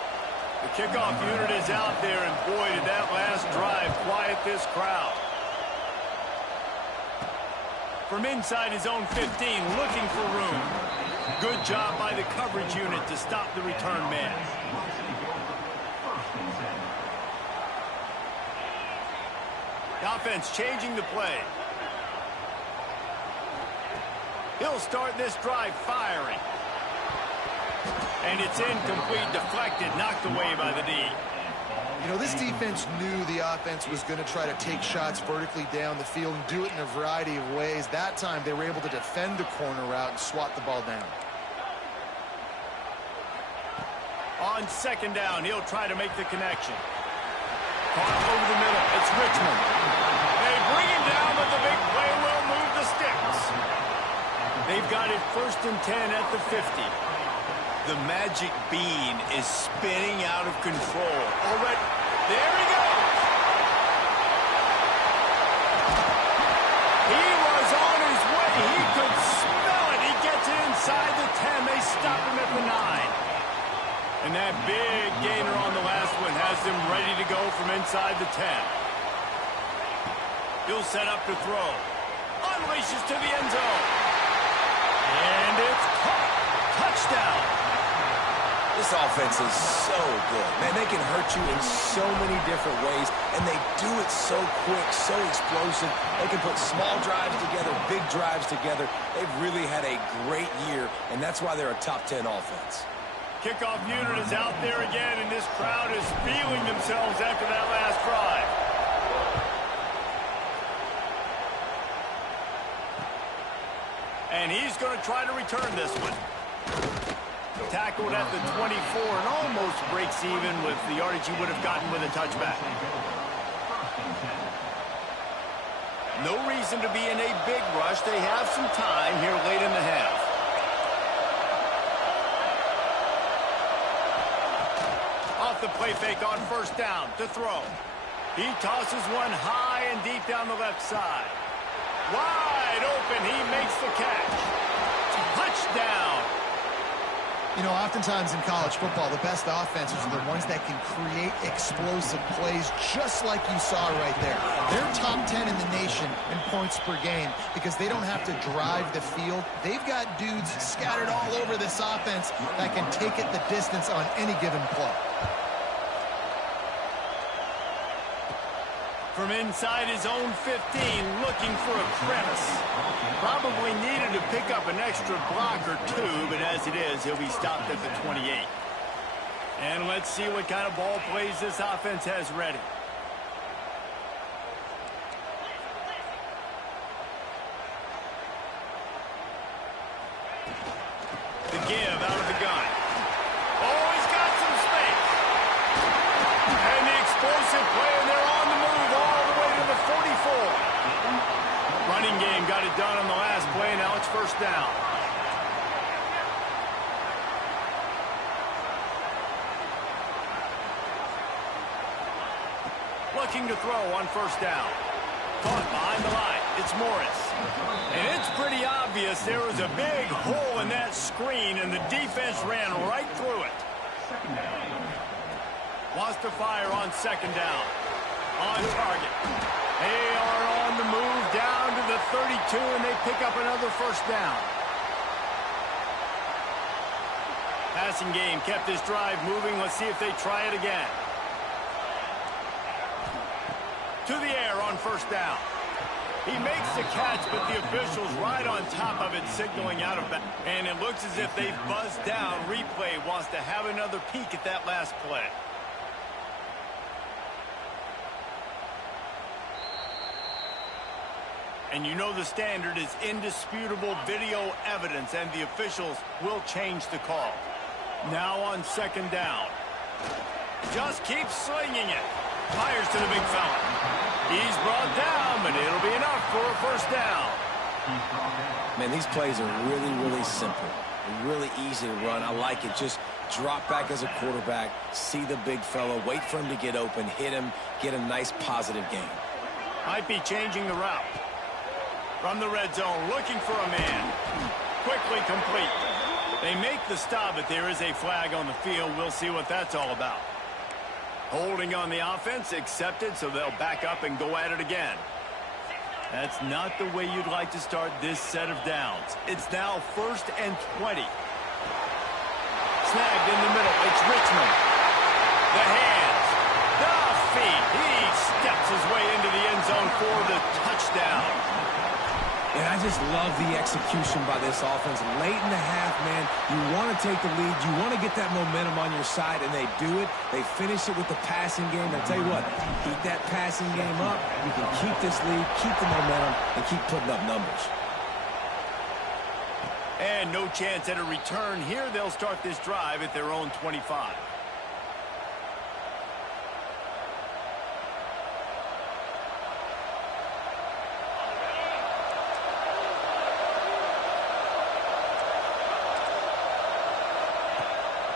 The kickoff unit is out there, and boy, did that last drive quiet this crowd. From inside his own 15, looking for room. Good job by the coverage unit to stop the return man. The offense changing the play. He'll start this drive firing. And it's incomplete, deflected, knocked knocked away by the D. You know, this defense knew the offense was going to try to take shots vertically down the field and do it in a variety of ways. That time, they were able to defend the corner route and swat the ball down. On second down, he'll try to make the connection. Caught over the middle. It's Richmond. They bring him down, but the big play will move the sticks. They've got it 1st and 10 at the 50. The magic bean is spinning out of control. Already, there he goes. He was on his way. He could smell it. He gets it inside the 10. They stop him at the 9. And that big gainer on the last one has him ready to go from inside the 10. He'll set up to throw. Unleashes to the end zone. And it's caught. Touchdown. This offense is so good. Man, they can hurt you in so many different ways, and they do it so quick, so explosive. They can put small drives together, big drives together. They've really had a great year, and that's why they're a top 10 offense. Kickoff unit is out there again, and this crowd is feeling themselves after that last drive. And he's going to try to return this one. Tackled at the 24 and almost breaks even with the yardage he would have gotten with a touchback. No reason to be in a big rush. They have some time here late in the half. Off the play fake on 1st down to throw. He tosses one high and deep down the left side. Wide open. He makes the catch. Touchdown. You know, oftentimes in college football, the best offenses are the ones that can create explosive plays just like you saw right there. They're top 10 in the nation in points per game because they don't have to drive the field. They've got dudes scattered all over this offense that can take it the distance on any given play. From inside his own 15, looking for a crevice. Probably needed to pick up an extra block or two, but as it is, he'll be stopped at the 28. And let's see what kind of ball plays this offense has ready. The give out of the gun. Oh, he's got some space. And the explosive play, and they're on the move all the way to the 44. Running game got it done on the last play. Now it's 1st down. Looking to throw on 1st down. Caught behind the line. It's Morris. And it's pretty obvious there was a big hole in that screen, and the defense ran right through it. Wants to fire on 2nd down. On target. They are on the move down to the 32, and they pick up another 1st down. Passing game kept this drive moving. Let's see if they try it again. To the air on 1st down. He makes the catch, but the official's right on top of it, signaling out of bounds. And it looks as if they've buzzed down. Replay wants to have another peek at that last play. And you know the standard is indisputable video evidence, and the officials will change the call. Now on 2nd down. Just keeps slinging it. Fires to the big fella. He's brought down, but it'll be enough for a 1st down. Man, these plays are really, really simple. They're really easy to run. I like it. Just drop back as a quarterback, see the big fella, wait for him to get open, hit him, get a nice positive gain. Might be changing the route. From the red zone, looking for a man. Quickly complete. They make the stop, but there is a flag on the field. We'll see what that's all about. Holding on the offense, accepted, so they'll back up and go at it again. That's not the way you'd like to start this set of downs. It's now 1st and 20. Snagged in the middle. It's Richmond. The hands. The feet. He steps his way into the end zone for the touchdown. And I just love the execution by this offense. Late in the half, man, you want to take the lead. You want to get that momentum on your side, and they do it. They finish it with the passing game. I'll tell you what, keep that passing game up. You can keep this lead, keep the momentum, and keep putting up numbers. And no chance at a return here. They'll start this drive at their own 25.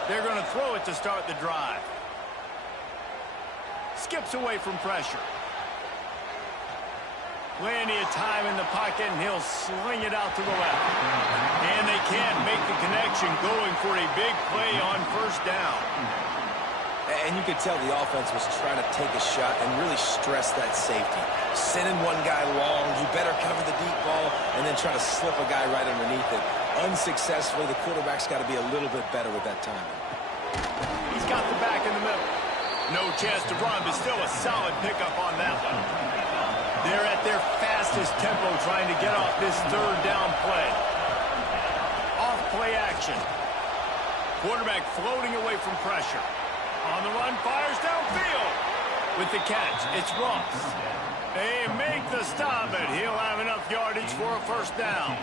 They're going to throw it to start the drive. Skips away from pressure. Plenty of time in the pocket, and he'll sling it out to the left. And they can't make the connection, going for a big play on first down. And you could tell the offense was trying to take a shot and really stress that safety. Sending one guy long, you better cover the deep ball, and then try to slip a guy right underneath it. Unsuccessfully, the quarterback's got to be a little bit better with that timing. He's got the back in the middle. No chance to run, but still a solid pickup on that one. They're at their fastest tempo trying to get off this third down play. Off play action. Quarterback floating away from pressure. On the run, fires downfield. With the catch, it's Ross. They make the stop, and he'll have enough yardage for a first down.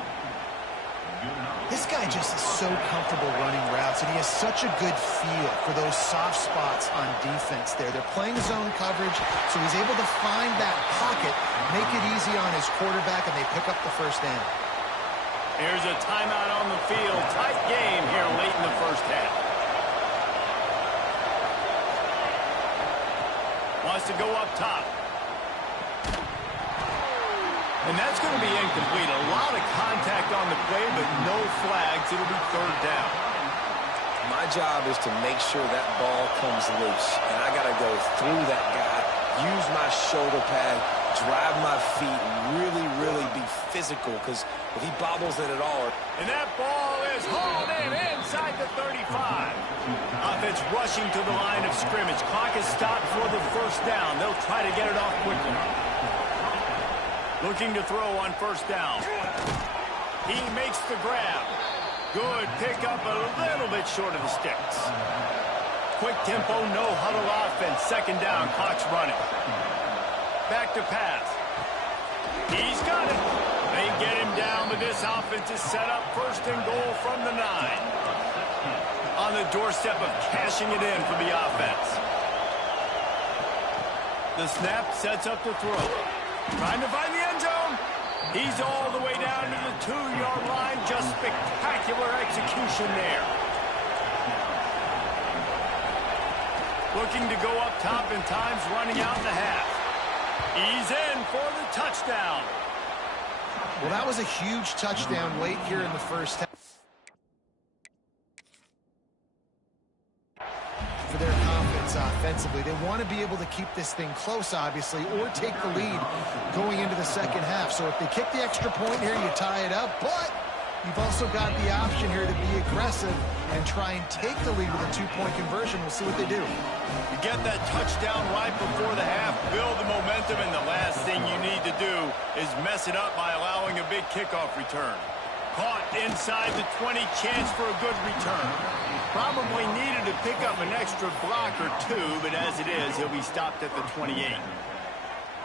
This guy just is so comfortable running routes, and he has such a good feel for those soft spots on defense there. They're playing zone coverage, so he's able to find that pocket, make it easy on his quarterback, and they pick up the first down. Here's a timeout on the field. Tight game here late in the first half. Wants to go up top. And that's going to be incomplete. A lot of contact on the play, but no flags. It'll be third down. My job is to make sure that ball comes loose. And I got to go through that guy, use my shoulder pad, drive my feet, and really be physical. Because if he bobbles it at all. And that ball is hauled in inside the 35. Offense rushing to the line of scrimmage. Clock is stopped for the first down. They'll try to get it off quickly. Looking to throw on first down. He makes the grab. Good pickup, a little bit short of the sticks. Quick tempo, no huddle offense. Second down, clock's running. Back to pass. He's got it. They get him down, but this offense is set up first and goal from the 9. On the doorstep of cashing it in for the offense. The snap sets up the throw. Trying to find the end zone. He's all the way down to the 2-yard line. Just spectacular execution there. Looking to go up top, and time's running out in the half. He's in for the touchdown. Well, that was a huge touchdown late here in the first half. For their confidence offensively, they want to be able to keep this thing close, obviously, or take the lead going into the second half. So if they kick the extra point here, you tie it up, but you've also got the option here to be aggressive and try and take the lead with a 2-point conversion. We'll see what they do. You get that touchdown right before the half, build the momentum, and the last thing you need to do is mess it up by allowing a big kickoff return. Caught inside the 20, chance for a good return. Probably needed to pick up an extra block or two, but as it is, he'll be stopped at the 28.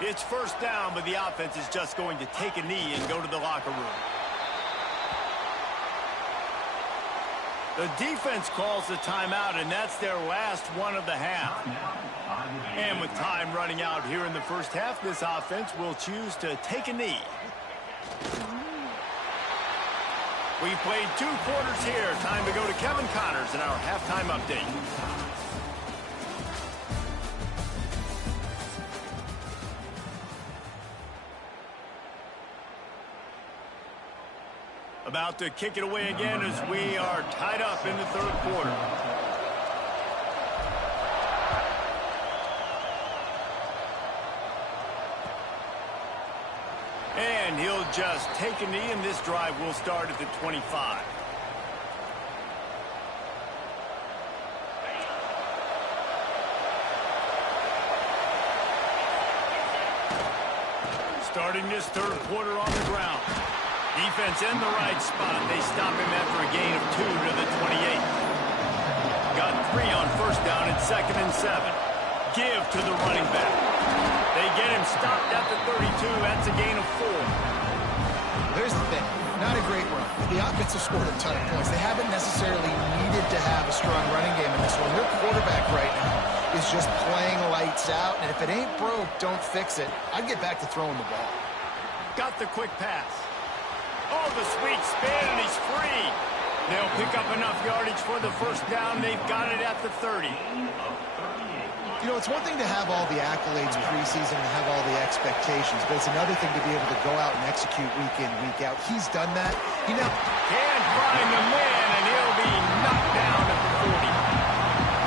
It's first down, but the offense is just going to take a knee and go to the locker room. The defense calls the timeout, and that's their last one of the half. And with time running out here in the first half, this offense will choose to take a knee. We played 2 quarters here. Time to go to Kevin Connors in our halftime update. About to kick it away again as we are tied up in the third quarter. And he'll just take a knee, and this drive will start at the 25. Starting this third quarter on the ground. Defense in the right spot. They stop him after a gain of 2 to the 28. Got 3 on first down at 2nd and 7. Give to the running back. They get him stopped at the 32. That's a gain of 4. There's the thing. Not a great run. The offense has scored a ton of points. They haven't necessarily needed to have a strong running game in this one. Their quarterback right now is just playing lights out, and if it ain't broke, don't fix it. I'd get back to throwing the ball. Got the quick pass. Oh, the sweet spin, and he's free. They'll pick up enough yardage for the first down. They've got it at the 30. You know, it's one thing to have all the accolades preseason and have all the expectations, but it's another thing to be able to go out and execute week in, week out. He's done that. He now can't find the man, and he'll be knocked down at the 40.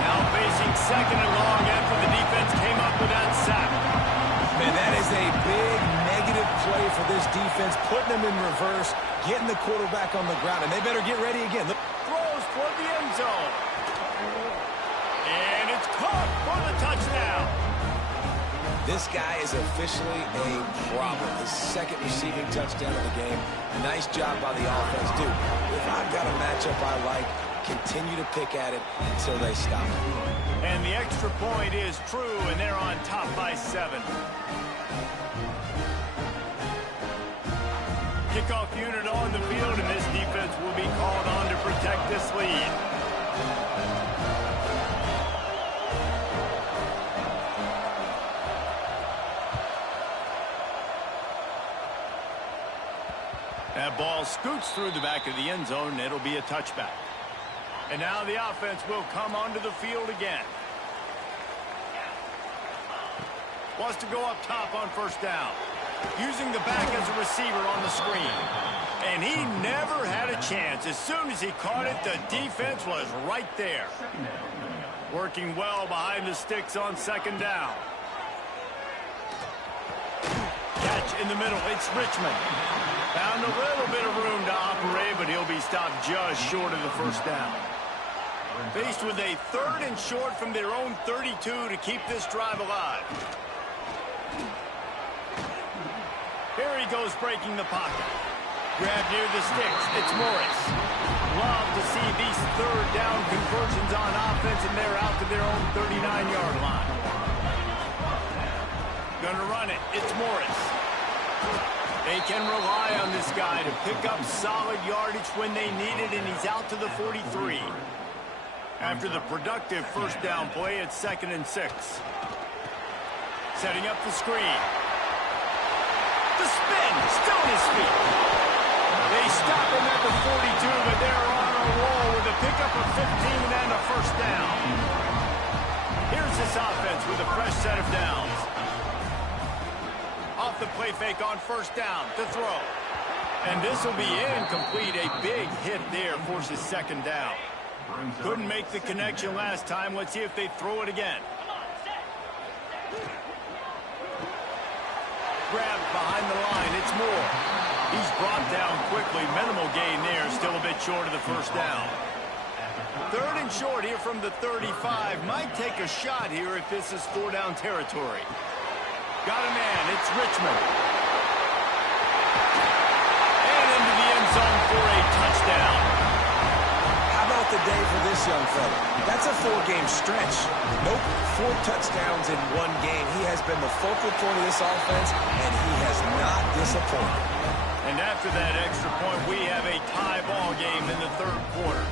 Now facing 2nd and long after the defense came up with that sack. Man, that is a big negative play for this defense, putting them in reverse, getting the quarterback on the ground, and they better get ready again. Throws toward the end zone. And it's caught for the touchdown. This guy is officially a problem. His 2nd receiving touchdown of the game. Nice job by the offense. Dude, if I've got a matchup I like, continue to pick at it until they stop. And the extra point is true, and they're on top by 7. Kickoff unit on the field, and this defense will be called on to protect this lead. That ball scoots through the back of the end zone, and it'll be a touchback. And now the offense will come onto the field again. Wants to go up top on first down. Using the back as a receiver on the screen. And he never had a chance. As soon as he caught it, the defense was right there. Working well behind the sticks on 2nd down. Catch in the middle. It's Richmond. Found a little bit of room to operate, but he'll be stopped just short of the first down. Faced with a 3rd and short from their own 32 to keep this drive alive. Here he goes breaking the pocket. Grab near the sticks. It's Morris. Love to see these 3rd down conversions on offense, and they're out to their own 39-yard line. Gonna run it. It's Morris. They can rely on this guy to pick up solid yardage when they need it, and he's out to the 43. After the productive first down play, it's 2nd and 6. Setting up the screen. The spin, still on his feet. They stop him at the 42, but they're on a roll with a pickup of 15 and a first down. Here's this offense with a fresh set of downs. Off the play fake on first down to throw. And this will be incomplete. A big hit there forces 2nd down. Couldn't make the connection last time. Let's see if they throw it again. Grabbed behind the line. It's Moore. He's brought down quickly. Minimal gain there. Still a bit short of the first down. 3rd and short here from the 35. Might take a shot here if this is 4-down territory. Got a man. It's Richmond. And into the end zone for a touchdown. How about the day for this young fella? That's a 4-game stretch. Nope, 4 touchdowns in 1 game. He has been the focal point of this offense, and he has not disappointed. And after that extra point, we have a tie ball game in the 3rd quarter.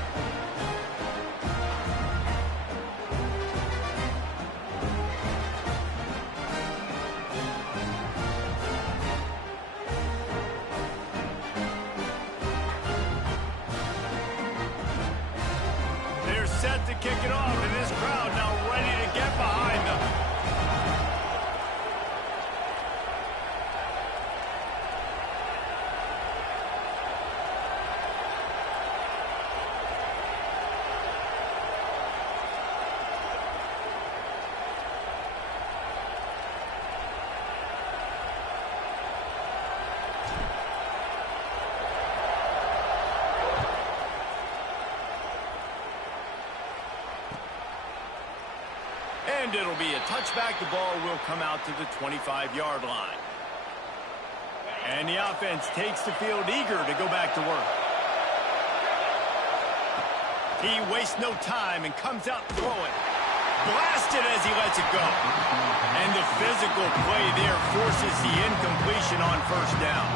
Set to kick it off, and this crowd now ready to get behind them. And it'll be a touchback. The ball will come out to the 25-yard line. And the offense takes the field eager to go back to work. He wastes no time and comes out throwing. Blasted as he lets it go. And the physical play there forces the incompletion on first down.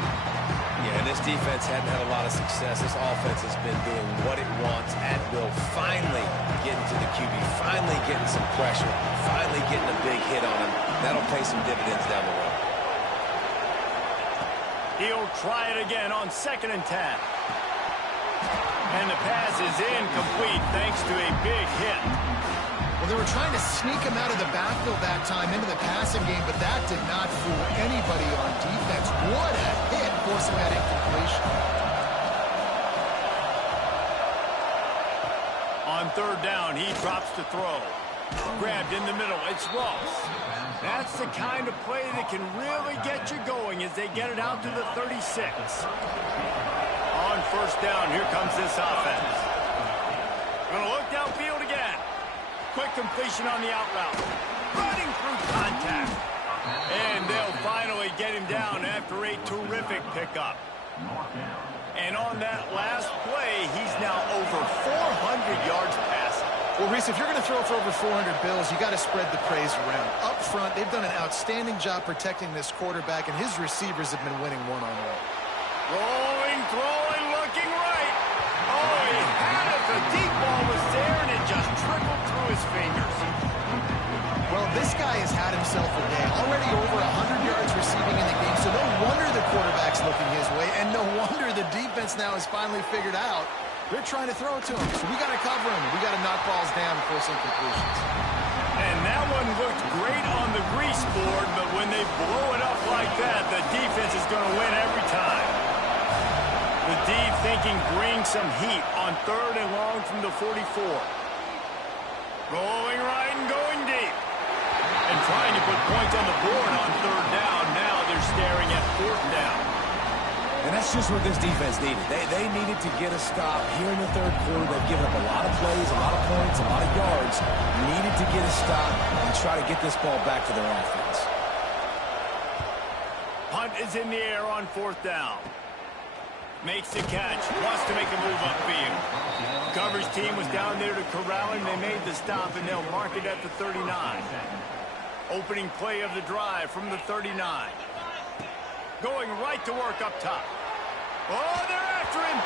Yeah, and this defense hadn't had a lot of success. This offense has been doing what it wants at will. Finally getting to the QB. Finally getting some pressure. Finally getting a big hit on him. That'll pay some dividends down the road. He'll try it again on 2nd and 10. And the pass is incomplete thanks to a big hit. Well, they were trying to sneak him out of the backfield that time into the passing game, but that did not fool anybody on defense. What a hit, forcing that incompletion. On 3rd down, he drops to throw. Grabbed in the middle. It's Ross. That's the kind of play that can really get you going as they get it out to the 36. On 1st down, here comes this offense. Gonna look downfield again. Quick completion on the out route. Running through contact. And they'll finally get him down after a terrific pickup. And on that last play, he's now over 400 yards passing. Well, Reese, if you're going to throw for over 400 bills, you got to spread the praise around. Up front, they've done an outstanding job protecting this quarterback, and his receivers have been winning one-on-one. Rolling, throwing, looking right. Oh, he had it. The deep ball was there, and it just trickled through his fingers. Well, this guy has had himself a day. Already over 100 yards receiving in the game, so no wonder the quarterback's looking his way, and no wonder the defense now has finally figured out they're trying to throw it to him. So we got to cover him. We got to knock balls down and force incompletions. And that one looked great on the grease board, but when they blow it up like that, the defense is going to win every time. The deep thinking brings some heat on 3rd and long from the 44. Rolling right and going deep. And trying to put points on the board on 3rd down. Now they're staring at 4th down. And that's just what this defense needed. They needed to get a stop here in the 3rd quarter. They've given up a lot of plays, a lot of points, a lot of yards. Needed to get a stop and try to get this ball back to their offense. Punt is in the air on 4th down. Makes the catch. Wants to make a move upfield. Coverage team was down there to corral him. They made the stop, and they'll mark it at the 39. Opening play of the drive from the 39. Going right to work up top. Oh, they're after him.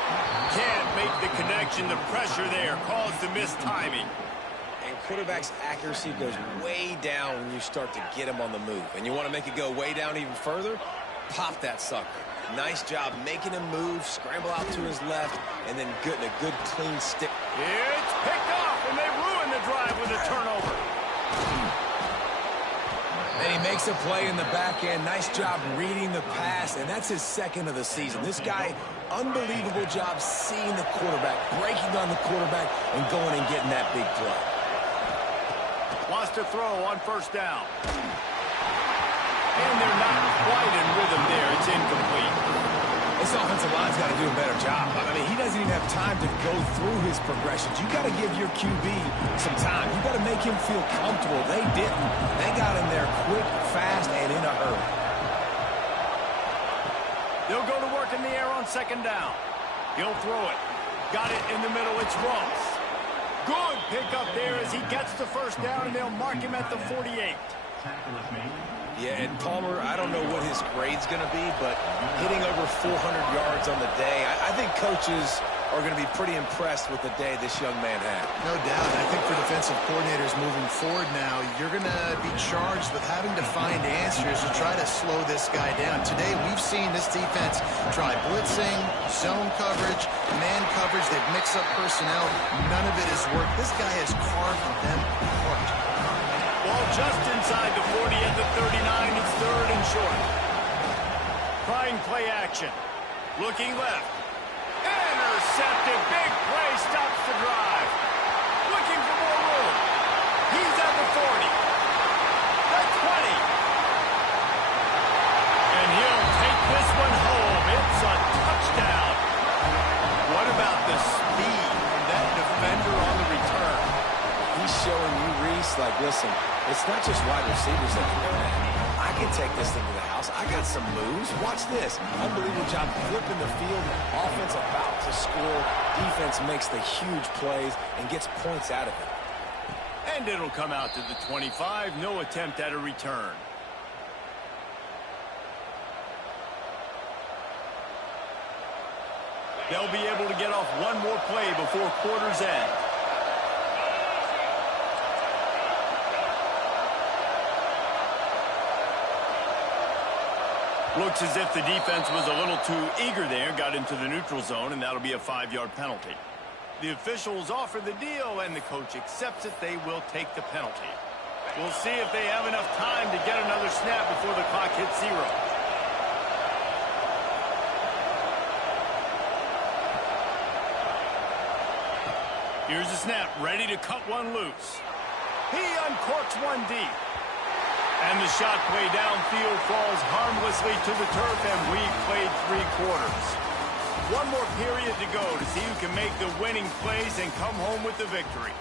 Can't make the connection. The pressure there caused the missed timing. And quarterback's accuracy goes way down when you start to get him on the move. And you want to make it go way down even further? Pop that sucker. Nice job making him move, scramble out to his left, and then getting a good, clean stick. It's picked off, and they ruin the drive with a turnover. And he makes a play in the back end. Nice job reading the pass, and that's his 2nd of the season. This guy, unbelievable job seeing the quarterback, breaking on the quarterback, and going and getting that big play. Wants to throw on 1st down. And they're not quite in rhythm there. It's incomplete. This offensive line's got to do a better job. I mean, he doesn't even have time to go through his progressions. You got to give your QB some time. You got to make him feel comfortable. They didn't. They got him there quick, fast, and in a hurry. They'll go to work in the air on 2nd down. He'll throw it. Got it in the middle. It's Ross. Good pickup there as he gets the 1st down, and they'll mark him at the 48. Yeah, and Palmer, I don't know what his grade's going to be, but hitting over 400 yards on the day, I think coaches are going to be pretty impressed with the day this young man had. No doubt. I think for defensive coordinators moving forward now, you're going to be charged with having to find answers to try to slow this guy down. Today, we've seen this defense try blitzing, zone coverage, man coverage. They've mixed up personnel. None of it has worked. This guy has carved them apart. Ball just inside the 40 at the 39. It's 3rd and short. Trying play action. Looking left. Intercepted. Big play stops the drive. Looking for more room. He's at the 40. The 20. And he'll take this one home. It's a touchdown. What about the speed from that defender on the return? He's showing you, Reese, like, listen, it's not just wide receivers that can do that. I can take this thing to the house. I got some moves. Watch this. Unbelievable job flipping the field. Offense about to score. Defense makes the huge plays and gets points out of it. And it'll come out to the 25. No attempt at a return. They'll be able to get off one more play before quarter's end. Looks as if the defense was a little too eager there, got into the neutral zone, and that'll be a 5-yard penalty. The officials offer the deal, and the coach accepts it. They will take the penalty. We'll see if they have enough time to get another snap before the clock hits 0. Here's the snap, ready to cut one loose. He uncorks one deep. And the shot play downfield falls harmlessly to the turf, and we've played 3 quarters. One more period to go to see who can make the winning plays and come home with the victory.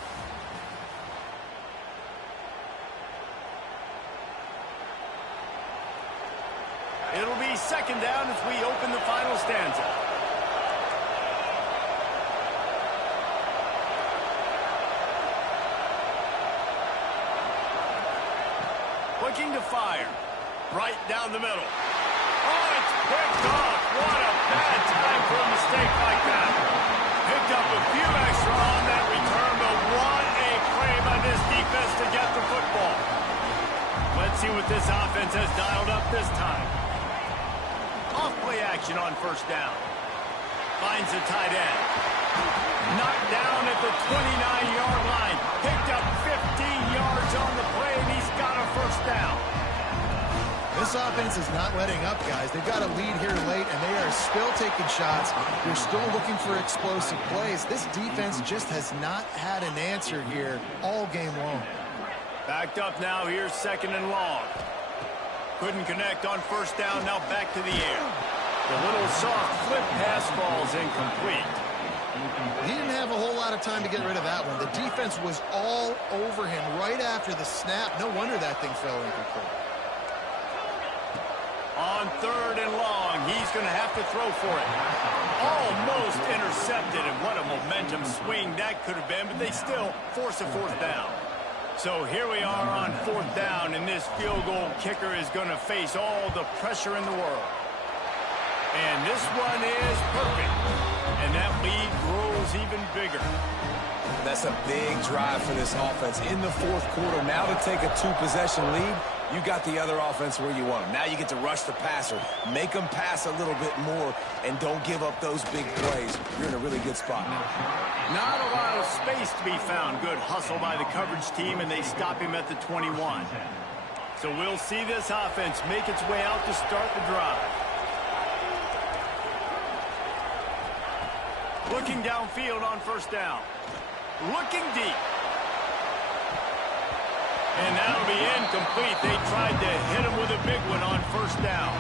It'll be second down as we open the final stanza. Looking to fire. Right down the middle. Oh, it's picked off. What a bad time for a mistake like that. Picked up a few extra on that return, but what a play by this defense to get the football. Let's see what this offense has dialed up this time. Off play action on first down. Finds the tight end. Knocked down at the 29-yard line. Picked up 15 yards on the play, and he's got a first down. This offense is not letting up, guys. They've got a lead here late, and they are still taking shots. They're still looking for explosive plays. This defense just has not had an answer here all game long. Backed up now. Here's second and long. Couldn't connect on first down. Now back to the air. The little soft flip pass falls incomplete. He didn't have a whole lot of time to get rid of that one. The defense was all over him right after the snap. No wonder that thing fell incomplete. On third and long, he's going to have to throw for it. Almost intercepted, and what a momentum swing that could have been, but they still force a fourth down. So here we are on fourth down, and this field goal kicker is going to face all the pressure in the world. And this one is perfect. And that lead grows even bigger. That's a big drive for this offense in the fourth quarter. Now to take a 2-possession lead, you got the other offense where you want them. Now you get to rush the passer, make them pass a little bit more, and don't give up those big plays. You're in a really good spot now. Not a lot of space to be found. Good hustle by the coverage team, and they stop him at the 21. So we'll see this offense make its way out to start the drive. Looking downfield on first down. Looking deep. And that'll be incomplete. They tried to hit him with a big one on first down.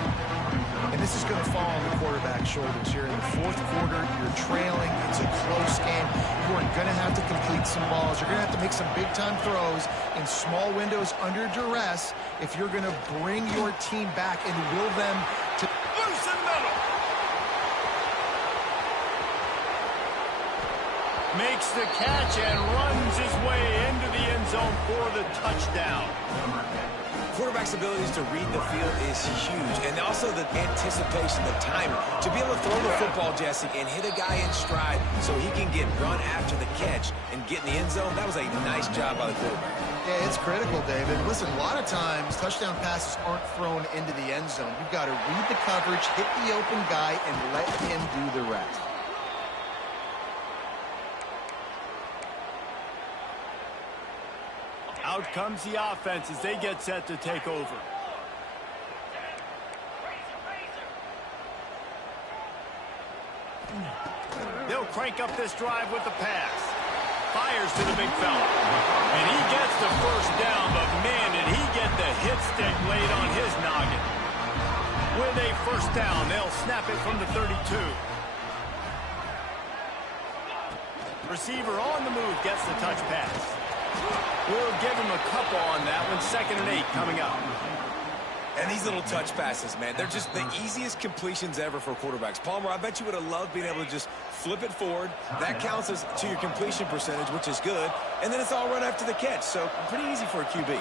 And this is going to fall on the quarterback's shoulders here in the fourth quarter. You're trailing. It's a close game. You are going to have to complete some balls. You're going to have to make some big-time throws in small windows under duress if you're going to bring your team back and will them to loose in the middle. Makes the catch and runs his way into the end zone for the touchdown. Quarterback's abilities to read the field is huge, and also the anticipation, the timing. To be able to throw the football, Jesse, and hit a guy in stride so he can get run after the catch and get in the end zone, that was a nice job by the quarterback. Yeah, it's critical, David. Listen, a lot of times touchdown passes aren't thrown into the end zone. You've got to read the coverage, hit the open guy, and let him do the rest. Out comes the offense as they get set to take over. They'll crank up this drive with the pass. Fires to the big fella. And he gets the first down, but man, did he get the hit stick laid on his noggin. With a first down, they'll snap it from the 32. Receiver on the move gets the touch pass. We'll give him a couple on that one. 2nd and 8 coming up. And these little touch passes, man, they're just the easiest completions ever for quarterbacks. Palmer, I bet you would have loved being able to just flip it forward. That counts as to your completion percentage, which is good. And then it's all run after the catch, so pretty easy for a QB.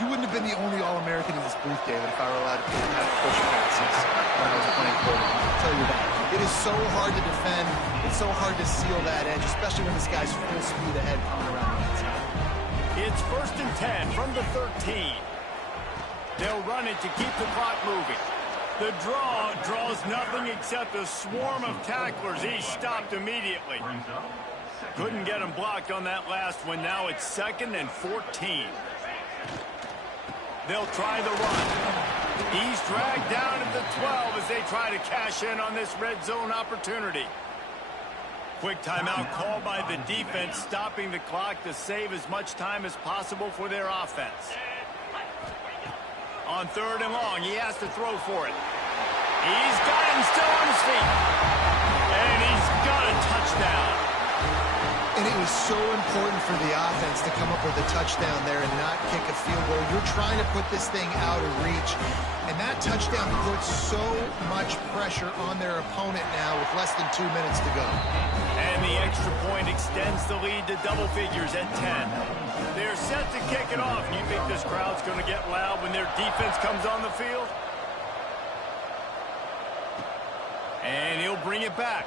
You wouldn't have been the only All-American in this booth, David, if I were allowed to kind of push passes when I was playing quarterback. I'll tell you that. It is so hard to defend. It's so hard to seal that edge, especially when this guy's full speed ahead coming around the outside. It's 1st and 10 from the 13. They'll run it to keep the clock moving. The draw draws nothing except a swarm of tacklers. He's stopped immediately. Couldn't get him blocked on that last one. Now it's 2nd and 14. They'll try the run. He's dragged down at the 12 as they try to cash in on this red zone opportunity. Quick timeout called by the defense, stopping the clock to save as much time as possible for their offense. On 3rd and long, he has to throw for it. He's got him still on his feet. And he's got a touchdown. And it was so important for the offense to come up with a touchdown there and not kick a field goal. You're trying to put this thing out of reach. And that touchdown puts so much pressure on their opponent now with less than 2 minutes to go. And the extra point extends the lead to double figures at 10. They're set to kick it off. You think this crowd's going to get loud when their defense comes on the field? And he'll bring it back.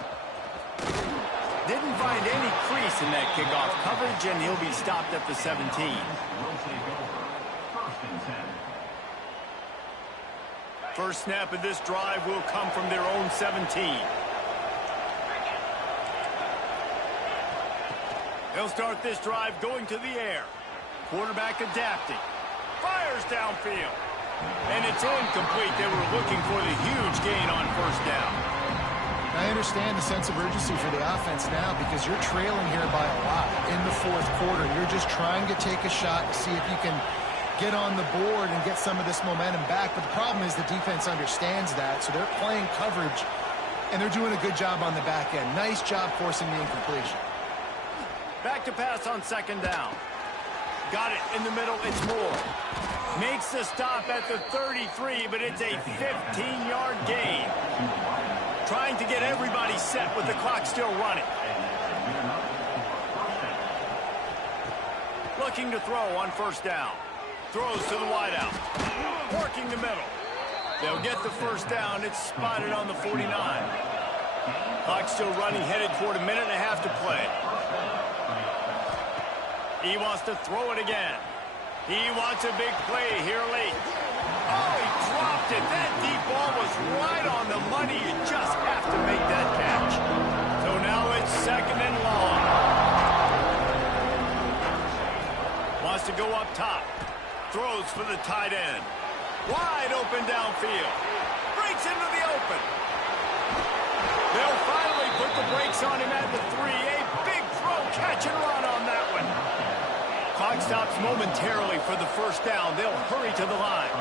Didn't find any crease in that kickoff coverage, and he'll be stopped at the 17. Will take over. 1st and 10. First snap of this drive will come from their own 17. They'll start this drive going to the air. Quarterback adapting. Fires downfield. And it's incomplete. They were looking for the huge gain on 1st down. I understand the sense of urgency for the offense now because you're trailing here by a lot in the 4th quarter. You're just trying to take a shot to see if you can get on the board and get some of this momentum back. But the problem is the defense understands that, so they're playing coverage, and they're doing a good job on the back end. Nice job forcing the incompletion. Back to pass on 2nd down. Got it in the middle. It's Moore. Makes the stop at the 33, but it's a 15-yard gain. Trying to get everybody set with the clock still running. Looking to throw on 1st down. Throws to the wideout. Working the middle. They'll get the 1st down. It's spotted on the 49. Clock still running, headed toward a minute and a half to play. He wants to throw it again. He wants a big play here late. Oh, he dropped it. That deep ball was right on the money. You just have to make that catch. So now it's 2nd and long. Wants to go up top. Throws for the tight end. Wide open downfield. Breaks into the open. They'll finally put the brakes on him at the 3. A big throw, catch and run on that one. Clock stops momentarily for the 1st down. They'll hurry to the line.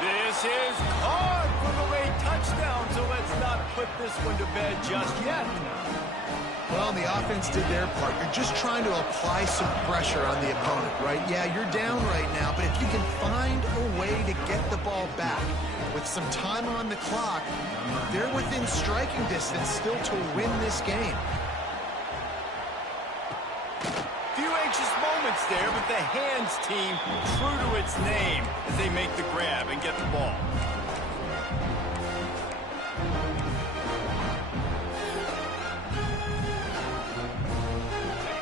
This is caught for the late touchdown, so let's not put this one to bed just yet. Well, the offense did their part. You're just trying to apply some pressure on the opponent, right? Yeah, you're down right now, but if you can find a way to get the ball back with some time on the clock, they're within striking distance still to win this game. Few anxious moments there, but the hands team true to its name as they make the grab and get the ball.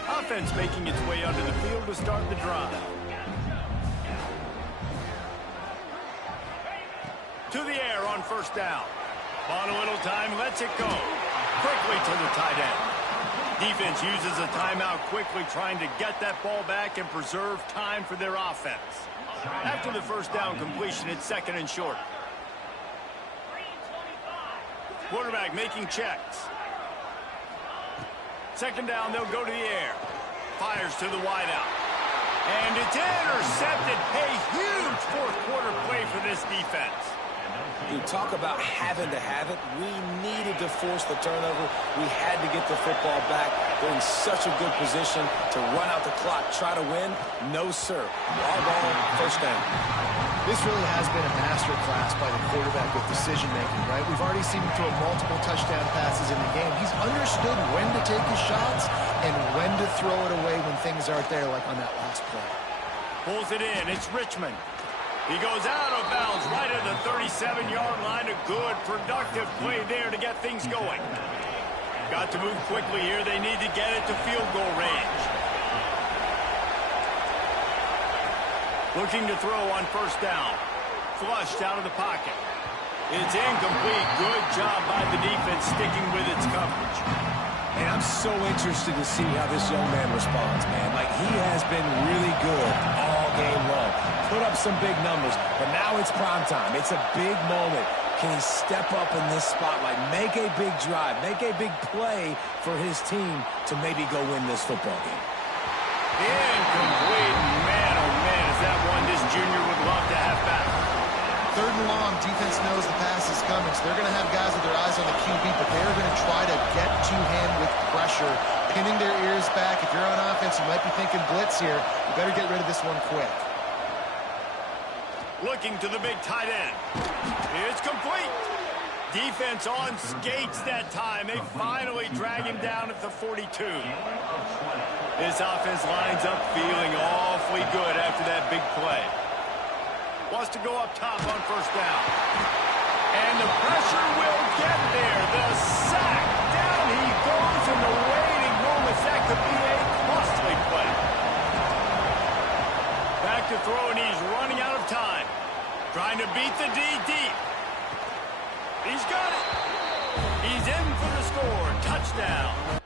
Offense making its way onto the field to start the drive. To the air on 1st down. On a little time, lets it go. Quickly to the tight end. Defense uses a timeout quickly, trying to get that ball back and preserve time for their offense. After the 1st down completion, it's 2nd and short. Quarterback making checks. 2nd down, they'll go to the air. Fires to the wideout. And it's intercepted. A huge 4th quarter play for this defense. You talk about having to have it. We needed to force the turnover. We had to get the football back. They're in such a good position to run out the clock, try to win. No, sir. All ball, first down. This really has been a masterclass by the quarterback with decision-making, right? We've already seen him throw multiple touchdown passes in the game. He's understood when to take his shots and when to throw it away when things aren't there, like on that last play. Pulls it in. It's Richmond. He goes out of bounds right at the 37-yard line. A good, productive play there to get things going. Got to move quickly here. They need to get it to field goal range. Looking to throw on first down. Flushed out of the pocket. It's incomplete. Good job by the defense sticking with its coverage. And I'm so interested to see how this young man responds, man. Like, he has been really good all game long. Put up some big numbers, but now it's prime time. It's a big moment. Can he step up in this spotlight, make a big drive, make a big play for his team to maybe go win this football game? Incomplete. Man, oh man, is that one this junior would love to have back. Third and long, defense knows the pass is coming, so they're going to have guys with their eyes on the QB, but they're going to try to get to him with pressure, pinning their ears back. If you're on offense, you might be thinking blitz here. You better get rid of this one quick. Looking to the big tight end. It's complete. Defense on skates that time. They finally drag him down at the 42. This offense lines up feeling awfully good after that big play. Wants to go up top on first down. And the pressure will get there. The sack. Down he goes in the waiting room. That could be a costly play. Back to throw, and he's running out of time. Trying to beat the D deep. He's got it. He's in for the score. Touchdown.